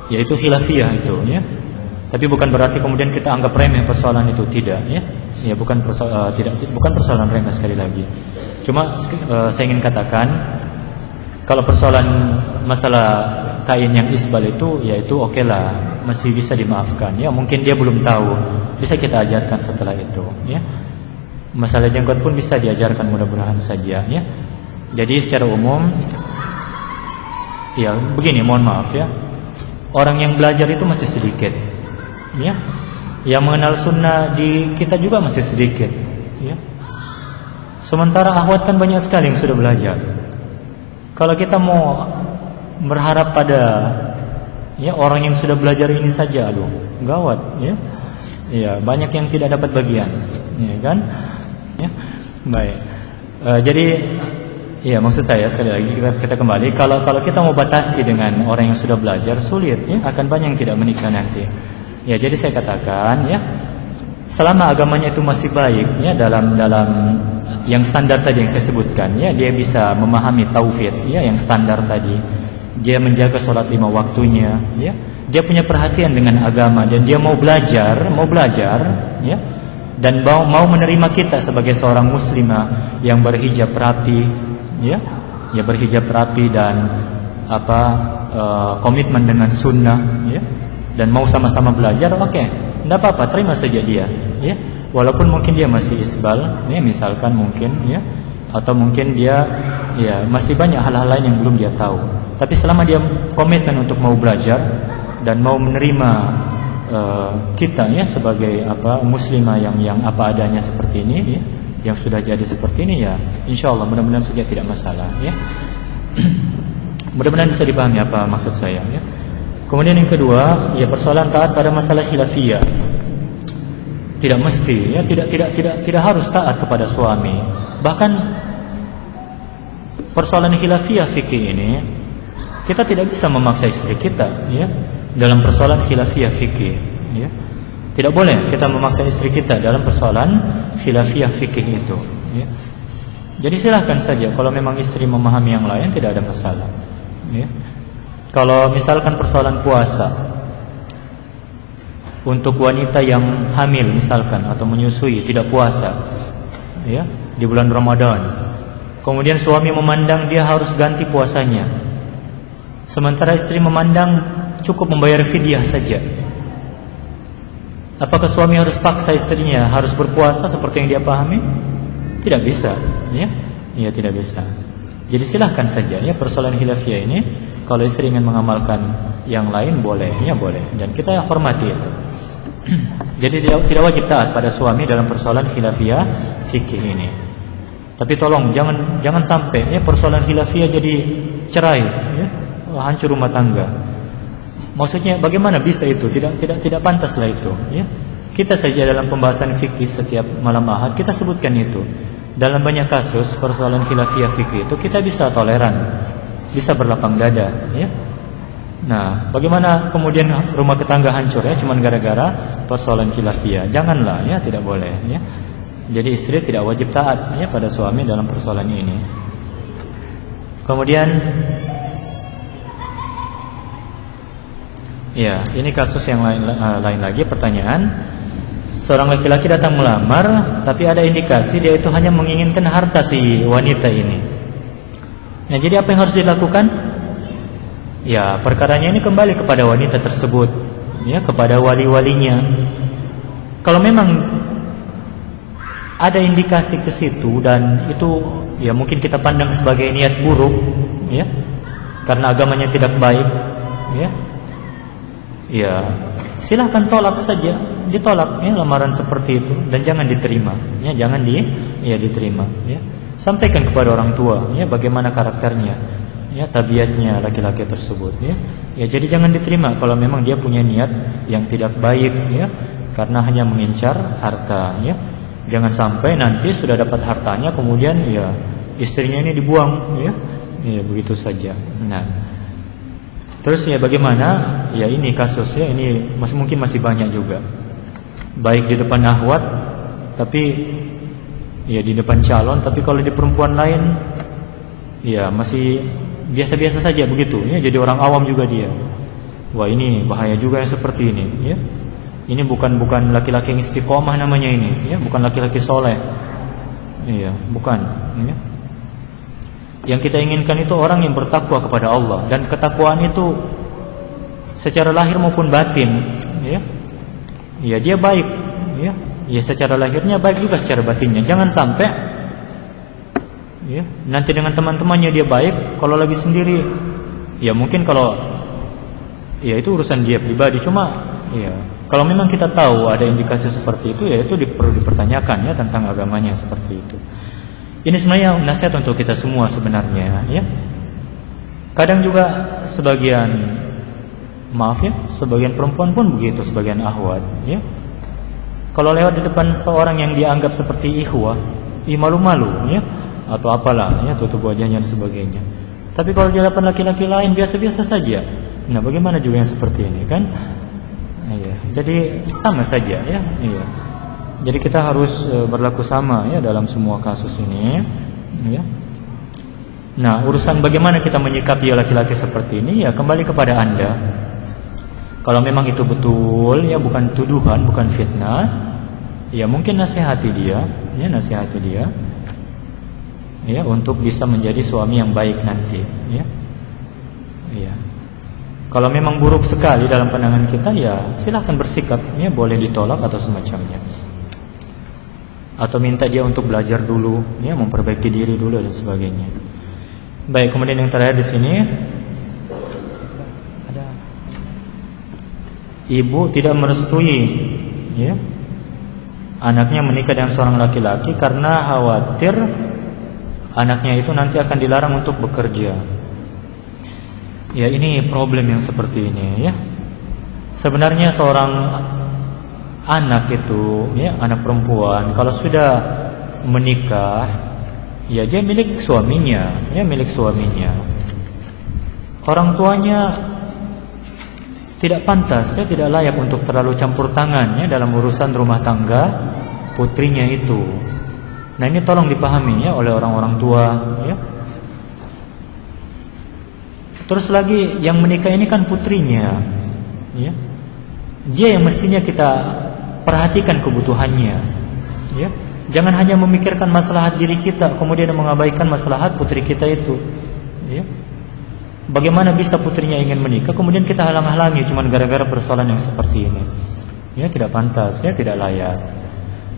Yaitu khilafiyah itu ya. Tapi bukan berarti kemudian kita anggap remeh persoalan itu, tidak ya. Ya, bukan persoalan remeh sekali lagi. Cuma saya ingin katakan kalau persoalan masalah kain yang isbal itu, ya itu oke lah, masih bisa dimaafkan ya. Mungkin dia belum tahu, bisa kita ajarkan setelah itu ya. Masalah jenggot pun bisa diajarkan, mudah-mudahan saja ya. Jadi secara umum ya begini, mohon maaf ya, orang yang belajar itu masih sedikit ya. Yang mengenal sunnah di kita juga masih sedikit ya. Sementara akhwat kan banyak sekali yang sudah belajar. Kalau kita mau berharap pada ya orang yang sudah belajar ini saja, aduh gawat ya. Ya, banyak yang tidak dapat bagian ya kan ya. Baik. Jadi ya, maksud saya sekali lagi kita kembali, kalau kita mau batasi dengan orang yang sudah belajar, sulit ya, akan banyak yang tidak menikah nanti. Ya, jadi saya katakan ya, selama agamanya itu masih baik ya, dalam yang standar tadi yang saya sebutkan ya, dia bisa memahami tauhid ya yang standar tadi, dia menjaga sholat 5 waktunya ya, dia punya perhatian dengan agama, dan dia mau belajar ya, dan mau menerima kita sebagai seorang muslimah yang berhijab rapi ya, ya berhijab rapi dan komitmen dengan sunnah ya, dan mau sama-sama belajar, oke, tidak apa-apa, terima saja dia ya, walaupun mungkin dia masih isbal ya, misalkan mungkin ya, atau mungkin dia ya masih banyak hal-hal lain yang belum dia tahu, tapi selama dia komitmen untuk mau belajar dan mau menerima kita ya sebagai muslimah yang apa adanya seperti ini ya, yang sudah jadi seperti ini ya, insyaallah mudah-mudahan saja tidak masalah ya. Mudah-mudahan bisa dipahami apa maksud saya ya. Kemudian yang kedua ya, persoalan taat pada masalah khilafiyah. Tidak mesti ya, tidak harus taat kepada suami. Bahkan persoalan khilafiyah fikih ini kita tidak bisa memaksa istri kita ya, dalam persoalan khilafiyah fikih ya. Tidak boleh kita memaksa istri kita dalam persoalan khilafiyah fikih itu ya. Jadi silahkan saja, kalau memang istri memahami yang lain tidak ada masalah ya. Kalau misalkan persoalan puasa untuk wanita yang hamil misalkan, atau menyusui tidak puasa ya di bulan Ramadan, kemudian suami memandang dia harus ganti puasanya, sementara istri memandang cukup membayar fidyah saja, apakah suami harus paksa istrinya harus berpuasa seperti yang dia pahami? Tidak bisa ya. Ya, tidak bisa. Jadi silahkan saja ya, persoalan khilafiyah ini, kalau istri ingin mengamalkan yang lain boleh ya, boleh, dan kita hormati itu. Jadi tidak wajib taat pada suami dalam persoalan khilafiyah fikih ini. Tapi tolong jangan sampai ya persoalan khilafiyah jadi cerai ya, hancur rumah tangga. Maksudnya bagaimana bisa itu? Tidak pantaslah itu ya. Kita saja dalam pembahasan fikih setiap malam Ahad kita sebutkan itu. Dalam banyak kasus persoalan khilafiyah fikih itu kita bisa toleran, bisa berlapang dada ya. Nah, bagaimana kemudian rumah tangga hancur ya cuman gara-gara persoalan khilafiyah? Janganlah ya, tidak boleh ya. Jadi istri tidak wajib taat ya pada suami dalam persoalan ini. Kemudian ya, ini kasus yang lain lagi, pertanyaan. Seorang laki-laki datang melamar, tapi ada indikasi dia itu hanya menginginkan harta si wanita ini. Nah, jadi apa yang harus dilakukan? Ya, perkaranya ini kembali kepada wanita tersebut, ya, kepada wali-walinya. Kalau memang ada indikasi ke situ dan itu ya mungkin kita pandang sebagai niat buruk, ya, karena agamanya tidak baik, ya. Ya, silahkan tolak saja, ditolak ya lamaran seperti itu dan jangan diterima, ya, jangan diterima, ya. Sampaikan kepada orang tua, ya, bagaimana karakternya, ya, tabiatnya laki-laki tersebut, ya. Ya, jadi jangan diterima kalau memang dia punya niat yang tidak baik, ya, karena hanya mengincar harta, ya. Jangan sampai nanti sudah dapat hartanya kemudian ya istrinya ini dibuang, ya. Ya, begitu saja. Nah, terus ya bagaimana? Ya ini kasusnya ini mungkin masih banyak juga. Baik di depan ahwat, tapi ya di depan calon, tapi kalau di perempuan lain ya masih biasa-biasa saja begitu, ya, jadi orang awam juga dia. Wah, ini bahaya juga yang seperti ini, ya. Ini bukan laki-laki yang istiqomah namanya ini, ya, bukan laki-laki soleh. Iya, bukan, ya. Yang kita inginkan itu orang yang bertakwa kepada Allah, dan ketakwaan itu secara lahir maupun batin, ya. Ya, dia baik, ya. Ya, secara lahirnya baik juga secara batinnya. Jangan sampai ya, nanti dengan teman-temannya dia baik, kalau lagi sendiri ya mungkin kalau ya itu urusan dia pribadi, cuma ya kalau memang kita tahu ada indikasi seperti itu, ya itu perlu dipertanyakan ya tentang agamanya seperti itu. Ini sebenarnya nasihat untuk kita semua sebenarnya, ya. Kadang juga sebagian perempuan pun begitu, sebagian ahwat, ya. Kalau lewat di depan seorang yang dianggap seperti ikhwah, malu-malu, ya, atau apalah, ya, tutup wajahnya dan sebagainya. Tapi kalau di hadapan laki-laki lain biasa-biasa saja. Nah, bagaimana juga yang seperti ini, kan? Iya. Jadi sama saja, ya. Iya. Jadi kita harus berlaku sama ya dalam semua kasus ini, ya. Nah, urusan bagaimana kita menyikapi laki-laki seperti ini ya kembali kepada Anda. Kalau memang itu betul, ya, bukan tuduhan, bukan fitnah, ya mungkin nasihati dia, ya, untuk bisa menjadi suami yang baik nanti, ya. Iya. Kalau memang buruk sekali dalam pandangan kita, ya silahkan bersikap, ya, boleh ditolak atau semacamnya. Atau minta dia untuk belajar dulu, ya, memperbaiki diri dulu dan sebagainya. Baik, kemudian yang terakhir di sini ada ibu tidak merestui, ya, anaknya menikah dengan seorang laki-laki karena khawatir anaknya itu nanti akan dilarang untuk bekerja. Ya, ini problem yang seperti ini, ya. Sebenarnya seorang anak itu, ya, anak perempuan kalau sudah menikah, ya dia milik suaminya, ya, milik suaminya. Orang tuanya tidak pantas, ya, tidak layak untuk terlalu campur tangan, ya, dalam urusan rumah tangga putrinya itu. Nah, ini tolong dipahami, ya, oleh orang-orang tua, ya. Terus lagi yang menikah ini kan putrinya, ya. Dia yang mestinya kita perhatikan kebutuhannya, ya. Jangan hanya memikirkan maslahat diri kita kemudian mengabaikan maslahat putri kita itu, ya. Bagaimana bisa putrinya ingin menikah kemudian kita halang-halangi cuma gara-gara persoalan yang seperti ini, ya, tidak pantas, ya, tidak layak.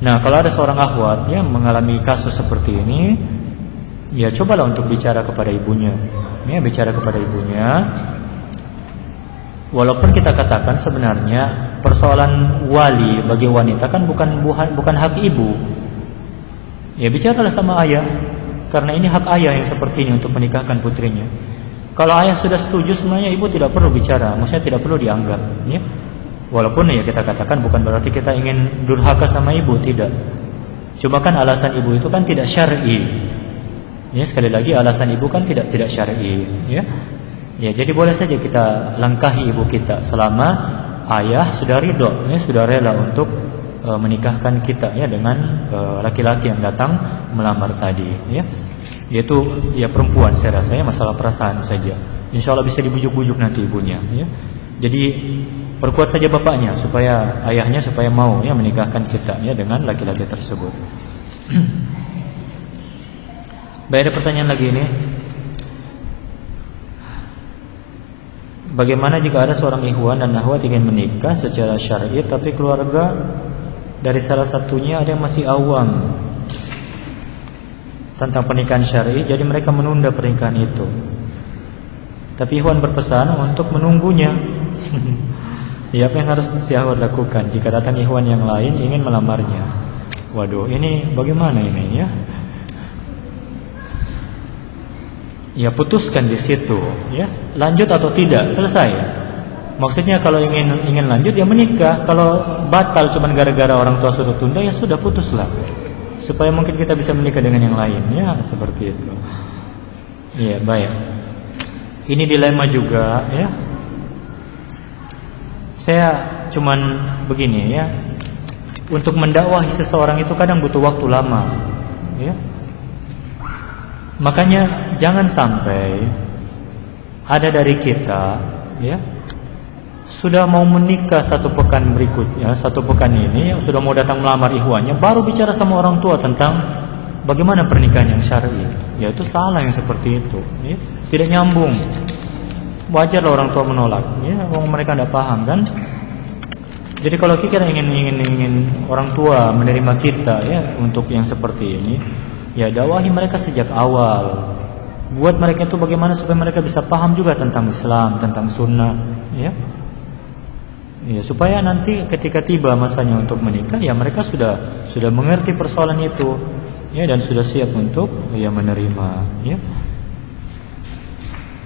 Nah, kalau ada seorang akhwat yang mengalami kasus seperti ini, ya cobalah untuk bicara kepada ibunya, ya, bicara kepada ibunya. Walaupun kita katakan sebenarnya persoalan wali bagi wanita kan bukan hak ibu. Ya, bicaralah sama ayah, karena ini hak ayah yang seperti ini untuk menikahkan putrinya. Kalau ayah sudah setuju, sebenarnya ibu tidak perlu bicara, maksudnya tidak perlu dianggap, ya. Walaupun ya kita katakan bukan berarti kita ingin durhaka sama ibu, tidak. Cuma kan alasan ibu itu kan tidak syar'i. Ya, sekali lagi alasan ibu kan tidak syar'i, ya. Ya, jadi boleh saja kita langkahi ibu kita selama ayah sudah ridho, ya, sudah rela untuk menikahkan kita ya dengan laki-laki yang datang melamar tadi ya. Yaitu ya perempuan, saya rasa ya masalah perasaan saja. Insya Allah bisa dibujuk-bujuk nanti ibunya ya. Jadi perkuat saja bapaknya supaya ayahnya supaya mau ya menikahkan kita ya dengan laki-laki tersebut. Baik, ada pertanyaan lagi ini. Bagaimana jika ada seorang ikhwan dan akhwat ingin menikah secara syar'i tapi keluarga dari salah satunya ada yang masih awam tentang pernikahan syar'i, jadi mereka menunda pernikahan itu. Tapi ikhwan berpesan untuk menunggunya. Ya, apa yang harus si akhwat lakukan jika datang ikhwan yang lain ingin melamarnya? Waduh, ini bagaimana ini ya? Ya putuskan di situ, ya lanjut atau tidak, selesai. Maksudnya kalau ingin lanjut ya menikah. Kalau batal cuma gara-gara orang tua suruh tunda ya sudah putuslah. Supaya mungkin kita bisa menikah dengan yang lain, ya seperti itu. Iya baik. Ini dilema juga, ya. Saya cuman begini ya. Untuk mendakwahi seseorang itu kadang butuh waktu lama, ya. Makanya jangan sampai ada dari kita ya sudah mau menikah satu pekan berikutnya, satu pekan ini sudah mau datang melamar ikhwannya baru bicara sama orang tua tentang bagaimana pernikahan yang syar'i. Ya itu salah yang seperti itu ya. Tidak nyambung. Wajar lah orang tua menolak ya, mereka tidak paham kan. Jadi kalau kita ingin orang tua menerima kita ya untuk yang seperti ini, ya dakwahi mereka sejak awal. Buat mereka itu bagaimana supaya mereka bisa paham juga tentang Islam, tentang sunnah, ya. Ya, supaya nanti ketika tiba masanya untuk menikah, ya mereka sudah mengerti persoalan itu, ya dan sudah siap untuk ya menerima, ya.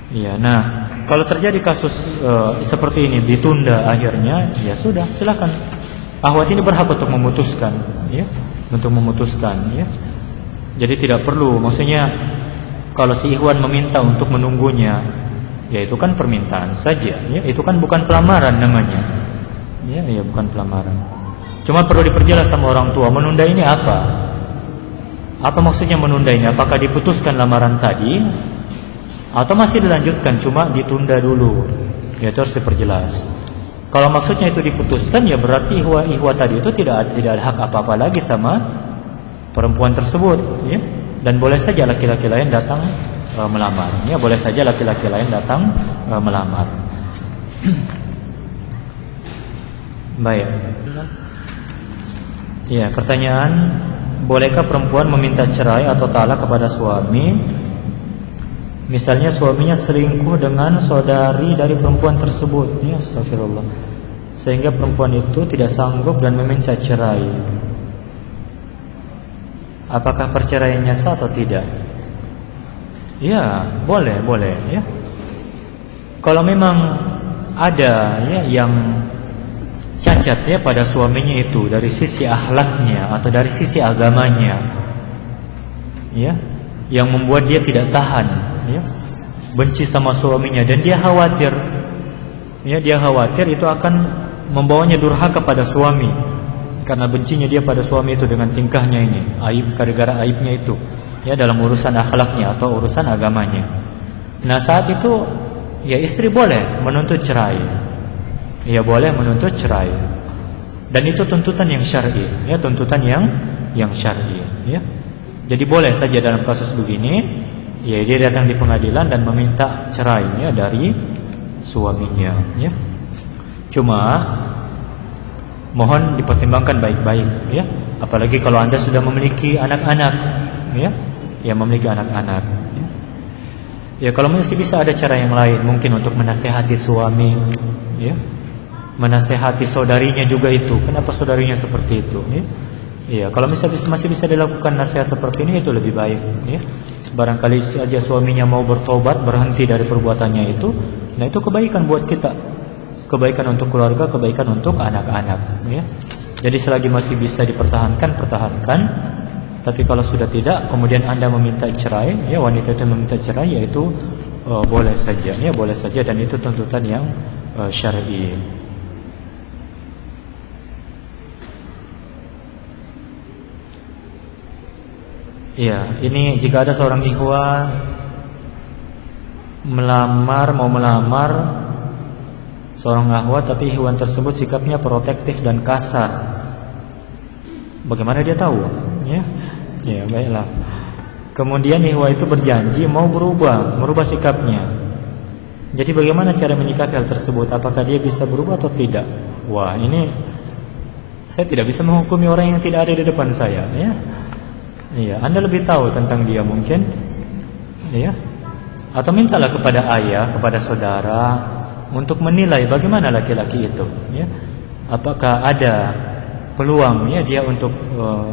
Ya, nah kalau terjadi kasus seperti ini ditunda akhirnya, ya sudah silakan. Akhwat ini berhak untuk memutuskan, ya, untuk memutuskan, ya. Jadi tidak perlu, maksudnya kalau si ikhwan meminta untuk menunggunya, ya itu kan permintaan saja, ya itu kan bukan pelamaran namanya, ya bukan pelamaran. Cuma perlu diperjelas sama orang tua, menunda ini apa? Apa maksudnya menunda ini? Apakah diputuskan lamaran tadi, atau masih dilanjutkan cuma ditunda dulu? Ya itu harus diperjelas. Kalau maksudnya itu diputuskan, ya berarti ikhwah tadi itu tidak ada hak apa-apa lagi sama perempuan tersebut, ya. Dan boleh saja laki-laki lain datang melamar, ya boleh saja laki-laki lain datang melamar. Baik. Ya, pertanyaan, bolehkah perempuan meminta cerai atau talak kepada suami? Misalnya suaminya selingkuh dengan saudari dari perempuan tersebut, ya astagfirullah, sehingga perempuan itu tidak sanggup dan meminta cerai. Apakah perceraiannya sah atau tidak? Ya, boleh, ya. Kalau memang ada ya yang cacat ya pada suaminya itu dari sisi akhlaknya atau dari sisi agamanya, ya, yang membuat dia tidak tahan, ya, benci sama suaminya dan dia khawatir, ya, dia khawatir itu akan membawanya durhaka pada suami. Karena bencinya dia pada suami itu dengan tingkahnya ini, aib gara-gara aibnya itu, ya dalam urusan akhlaknya atau urusan agamanya. Nah saat itu ya istri boleh menuntut cerai, ya boleh menuntut cerai, dan itu tuntutan yang syar'i, ya tuntutan yang syar'i, ya. Jadi boleh saja dalam kasus begini, ya dia datang di pengadilan dan meminta cerai ya dari suaminya, ya. Cuma mohon dipertimbangkan baik-baik, ya. Apalagi kalau Anda sudah memiliki anak-anak, ya memiliki anak-anak. Ya kalau masih bisa ada cara yang lain, mungkin untuk menasehati suami, ya, menasehati saudarinya juga itu. Kenapa saudarinya seperti itu? Ya kalau masih bisa dilakukan nasihat seperti ini, itu lebih baik, ya. Barangkali saja suaminya mau bertobat, berhenti dari perbuatannya itu, nah itu kebaikan buat kita. Kebaikan untuk keluarga, kebaikan untuk anak-anak, ya. Jadi selagi masih bisa dipertahankan, pertahankan. Tapi kalau sudah tidak, kemudian Anda meminta cerai, ya wanita itu meminta cerai, yaitu boleh saja, ya boleh saja, dan itu tuntutan yang syar'i. Iya, ini jika ada seorang ikhwah mau melamar seorang akhwat, tapi ikhwan tersebut sikapnya protektif dan kasar. Bagaimana dia tahu? Ya, baiklah. Kemudian ikhwah itu berjanji mau merubah sikapnya. Jadi bagaimana cara menyikapi hal tersebut? Apakah dia bisa berubah atau tidak? Wah, ini saya tidak bisa menghukumi orang yang tidak ada di depan saya, ya. Iya, Anda lebih tahu tentang dia mungkin, ya. Atau mintalah kepada ayah, kepada saudara untuk menilai bagaimana laki-laki itu, ya. Apakah ada peluang ya dia untuk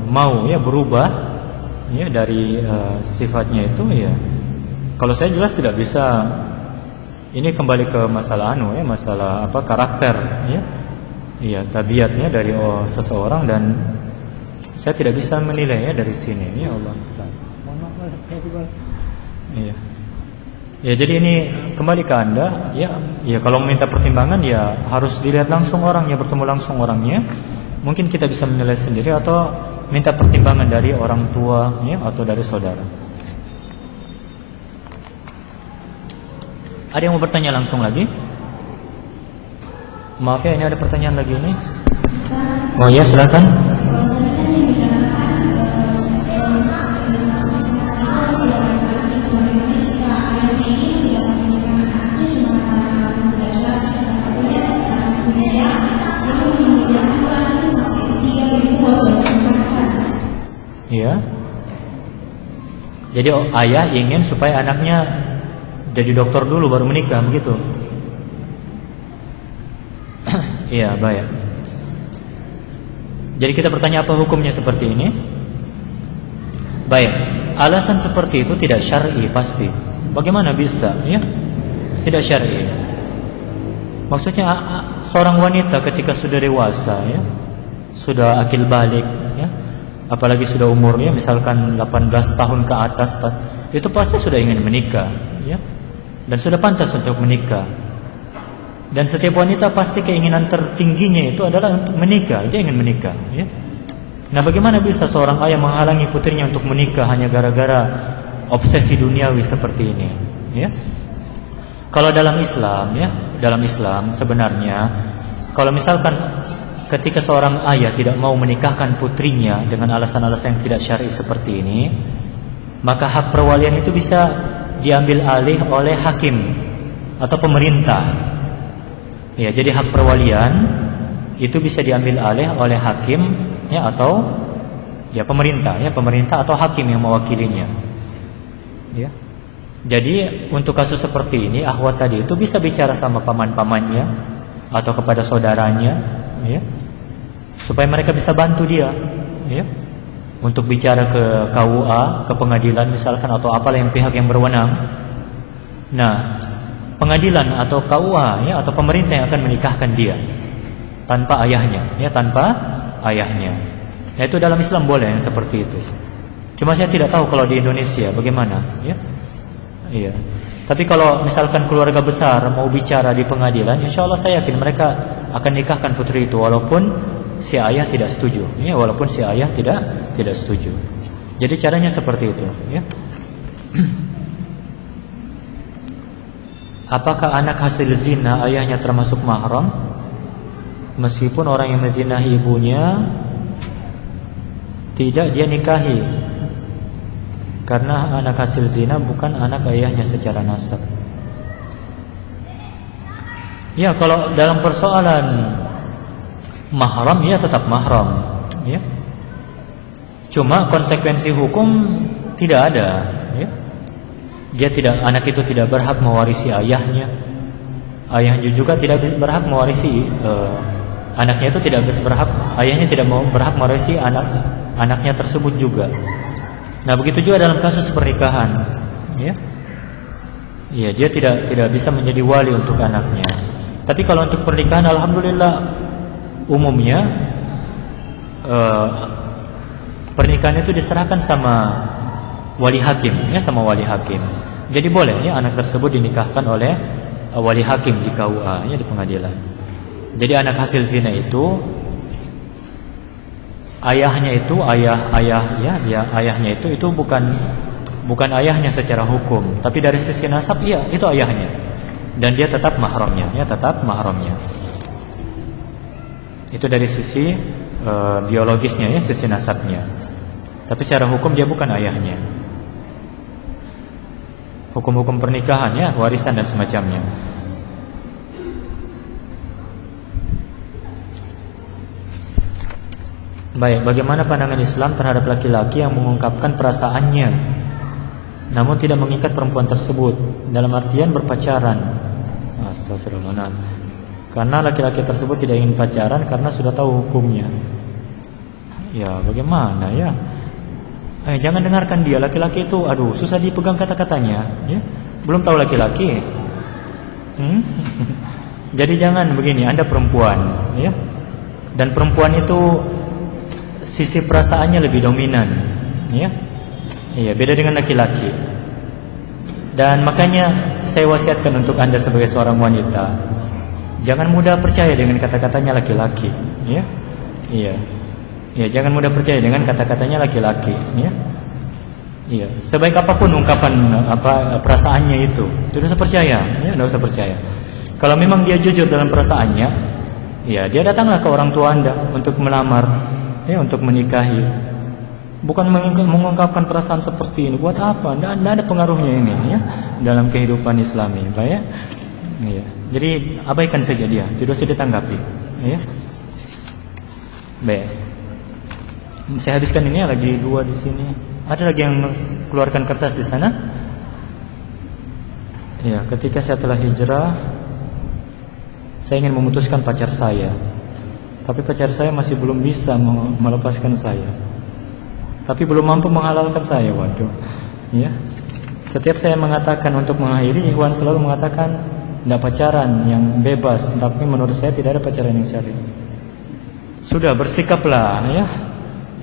mau ya berubah ya dari sifatnya itu, ya. Kalau saya jelas tidak bisa. Ini kembali ke masalah masalah karakter, ya. Iya, tabiatnya dari seseorang, dan saya tidak bisa menilai ya dari sini, ya Allah. Iya. Ya, jadi ini kembali ke Anda, ya. Ya, kalau meminta pertimbangan ya harus dilihat langsung orangnya, bertemu langsung orangnya. Mungkin kita bisa menilai sendiri atau minta pertimbangan dari orang tua, ya, atau dari saudara. Ada yang mau bertanya langsung lagi? Maaf ya, ini ada pertanyaan lagi nih. Oh ya, silakan. Ya. Jadi ayah ingin supaya anaknya jadi dokter dulu baru menikah, begitu. Iya, baik. Jadi kita bertanya apa hukumnya seperti ini? Baik, alasan seperti itu tidak syar'i pasti. Bagaimana bisa, ya? Tidak syar'i. Maksudnya seorang wanita ketika sudah dewasa, ya, sudah akil balik, ya, apalagi sudah umurnya misalkan 18 tahun ke atas, itu pasti sudah ingin menikah, ya, dan sudah pantas untuk menikah. Dan setiap wanita pasti keinginan tertingginya itu adalah untuk menikah. Dia ingin menikah, ya. Nah, bagaimana bisa seorang ayah menghalangi putrinya untuk menikah hanya gara-gara obsesi duniawi seperti ini, ya? Kalau dalam Islam, ya, dalam Islam sebenarnya kalau misalkan ketika seorang ayah tidak mau menikahkan putrinya dengan alasan-alasan yang tidak syar'i seperti ini, maka hak perwalian itu bisa diambil alih oleh hakim atau pemerintah. Ya, jadi hak perwalian itu bisa diambil alih oleh hakim, ya, atau ya pemerintah atau hakim yang mewakilinya. Ya. Jadi untuk kasus seperti ini, akhwat tadi itu bisa bicara sama paman-pamannya atau kepada saudaranya, ya, supaya mereka bisa bantu dia, ya, untuk bicara ke KUA, ke pengadilan misalkan, atau apalah yang pihak yang berwenang. Nah, pengadilan atau KUA, ya, atau pemerintah yang akan menikahkan dia tanpa ayahnya, ya, tanpa ayahnya. Nah, itu dalam Islam boleh yang seperti itu. Cuma saya tidak tahu kalau di Indonesia bagaimana, ya. Iya. Tapi kalau misalkan keluarga besar mau bicara di pengadilan, insya Allah saya yakin mereka akan nikahkan putri itu walaupun si ayah tidak setuju, ya, walaupun si ayah tidak setuju. Jadi caranya seperti itu, ya. Apakah anak hasil zina ayahnya termasuk mahram meskipun orang yang menzinahi ibunya tidak dia nikahi? Karena anak hasil zina bukan anak ayahnya secara nasab. Ya, kalau dalam persoalan mahram, ya tetap mahram, ya. Cuma konsekuensi hukum tidak ada, ya. Anak itu tidak berhak mewarisi ayahnya. Ayahnya juga tidak berhak mewarisi anaknya itu tidak berhak, ayahnya tidak berhak mewarisi anaknya tersebut juga. Nah, begitu juga dalam kasus pernikahan, ya. Ya, dia tidak bisa menjadi wali untuk anaknya. Tapi kalau untuk pernikahan, alhamdulillah umumnya pernikahan itu diserahkan sama wali hakim, ya, sama wali hakim. Jadi boleh, ya, anak tersebut dinikahkan oleh wali hakim di KUA, ya, di pengadilan. Jadi anak hasil zina itu ayahnya itu ayahnya itu bukan ayahnya secara hukum, tapi dari sisi nasab iya itu ayahnya, dan dia tetap mahramnya, itu dari sisi biologisnya ya, sisi nasabnya, tapi secara hukum dia bukan ayahnya. Hukum-hukum pernikahan ya, warisan dan semacamnya. Baik, bagaimana pandangan Islam terhadap laki-laki yang mengungkapkan perasaannya namun tidak mengikat perempuan tersebut, dalam artian berpacaran? Astagfirullah. Karena laki-laki tersebut tidak ingin pacaran karena sudah tahu hukumnya. Ya, bagaimana ya? Jangan dengarkan dia, laki-laki itu susah dipegang kata-katanya, ya. Belum tahu laki-laki. Jadi jangan begini, Anda perempuan, ya. Dan perempuan itu sisi perasaannya lebih dominan, ya. Iya, beda dengan laki-laki. Dan makanya saya wasiatkan untuk Anda sebagai seorang wanita, jangan mudah percaya dengan kata-katanya laki-laki, ya. Iya. Ya, jangan mudah percaya dengan kata-katanya laki-laki, ya. Iya, sebaik apapun ungkapan perasaannya itu, tidak usah percaya, ya, tidak usah percaya. Kalau memang dia jujur dalam perasaannya, ya, dia datanglah ke orang tua Anda untuk melamar, ya, untuk menikahi. Bukan mengungkapkan perasaan seperti ini. Buat apa? Tidak ada pengaruhnya ini, ya, dalam kehidupan Islami, Pak, ya. Ya. Jadi abaikan saja dia, tidak usah ditanggapi, ya. Baik. Saya habiskan ini, lagi 2 di sini. Ada lagi yang keluarkan kertas di sana? Ya, ketika saya telah hijrah, saya ingin memutuskan pacar saya, tapi pacar saya masih belum bisa melepaskan saya, tapi belum mampu menghalalkan saya. Waduh, ya. Setiap saya mengatakan untuk mengakhiri, Ikhwan selalu mengatakan tidak pacaran yang bebas, tapi menurut saya tidak ada pacaran yang syar'i. Sudah, bersikaplah, ya.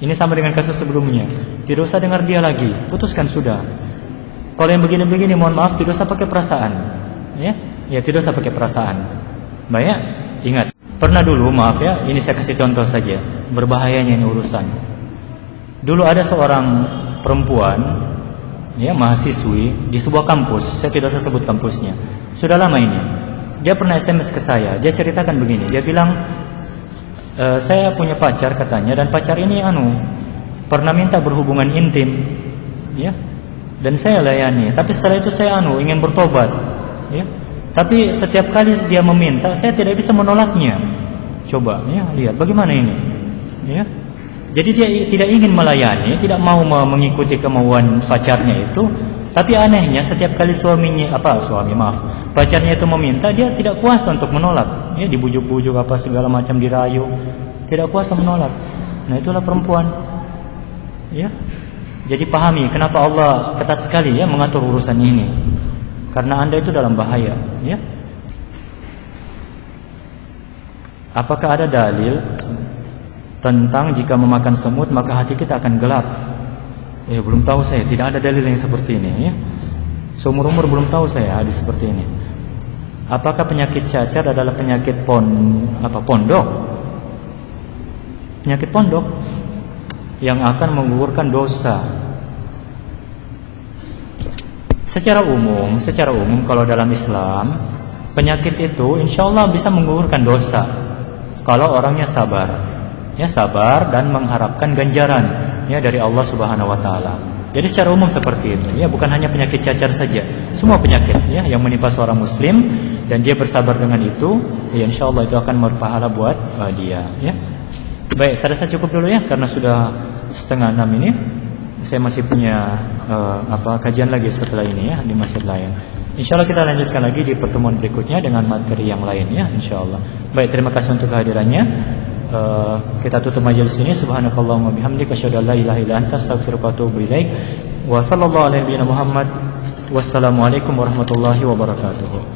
Ini sama dengan kasus sebelumnya. Tidak usah dengar dia lagi, putuskan sudah. Kalau yang begini-begini, mohon maaf, tidak usah pakai perasaan, ya. Ya, tidak usah pakai perasaan. Banyak, ingat. Pernah dulu, maaf ya, ini saya kasih contoh saja, berbahayanya ini urusan. Dulu ada seorang perempuan, ya, mahasiswi di sebuah kampus. Saya tidak usah sebut kampusnya. Sudah lama ini. Dia pernah SMS ke saya. Dia ceritakan begini. Dia bilang, saya punya pacar katanya, dan pacar ini pernah minta berhubungan intim, ya, dan saya layani. Tapi setelah itu saya ingin bertobat, ya. Tapi setiap kali dia meminta, saya tidak bisa menolaknya. Coba, ya, lihat bagaimana ini, ya. Jadi dia tidak ingin melayani, tidak mau mengikuti kemauan pacarnya itu. Tapi anehnya setiap kali pacarnya itu meminta, dia tidak kuasa untuk menolak, ya, dibujuk-bujuk apa segala macam, dirayu, tidak kuasa menolak. Nah, itulah perempuan, ya. Jadi pahami kenapa Allah ketat sekali, ya, mengatur urusan ini. Karena Anda itu dalam bahaya, ya. Apakah ada dalil tentang jika memakan semut maka hati kita akan gelap? Belum tahu saya, tidak ada dalil yang seperti ini, ya. Seumur-umur belum tahu saya hadis seperti ini. Apakah penyakit cacar adalah penyakit pondok? Penyakit pondok yang akan menggugurkan dosa. Secara umum kalau dalam Islam, penyakit itu insya Allah bisa menggugurkan dosa kalau orangnya sabar, ya, sabar dan mengharapkan ganjaran, ya, dari Allah Subhanahu wa taala. Jadi secara umum seperti itu, ya, bukan hanya penyakit cacar saja, semua penyakit, ya, yang menimpa seorang muslim dan dia bersabar dengan itu, ya, insyaallah itu akan berpahala buat dia, ya. Baik, saya rasa cukup dulu, ya, karena sudah 5:30 ini. Saya masih punya kajian lagi setelah ini, ya, di masjid lain. Insyaallah kita lanjutkan lagi di pertemuan berikutnya dengan materi yang lain, ya, insyaallah. Baik, terima kasih untuk kehadirannya. Kita tutup majelis ini. Subhanakallahumma bihamdika asyhadu an la ilaha illa anta astaghfiruka wa atubu ilaik. Wa sallallahu alaihi wa sallam. Wassalamualaikum warahmatullahi wabarakatuh.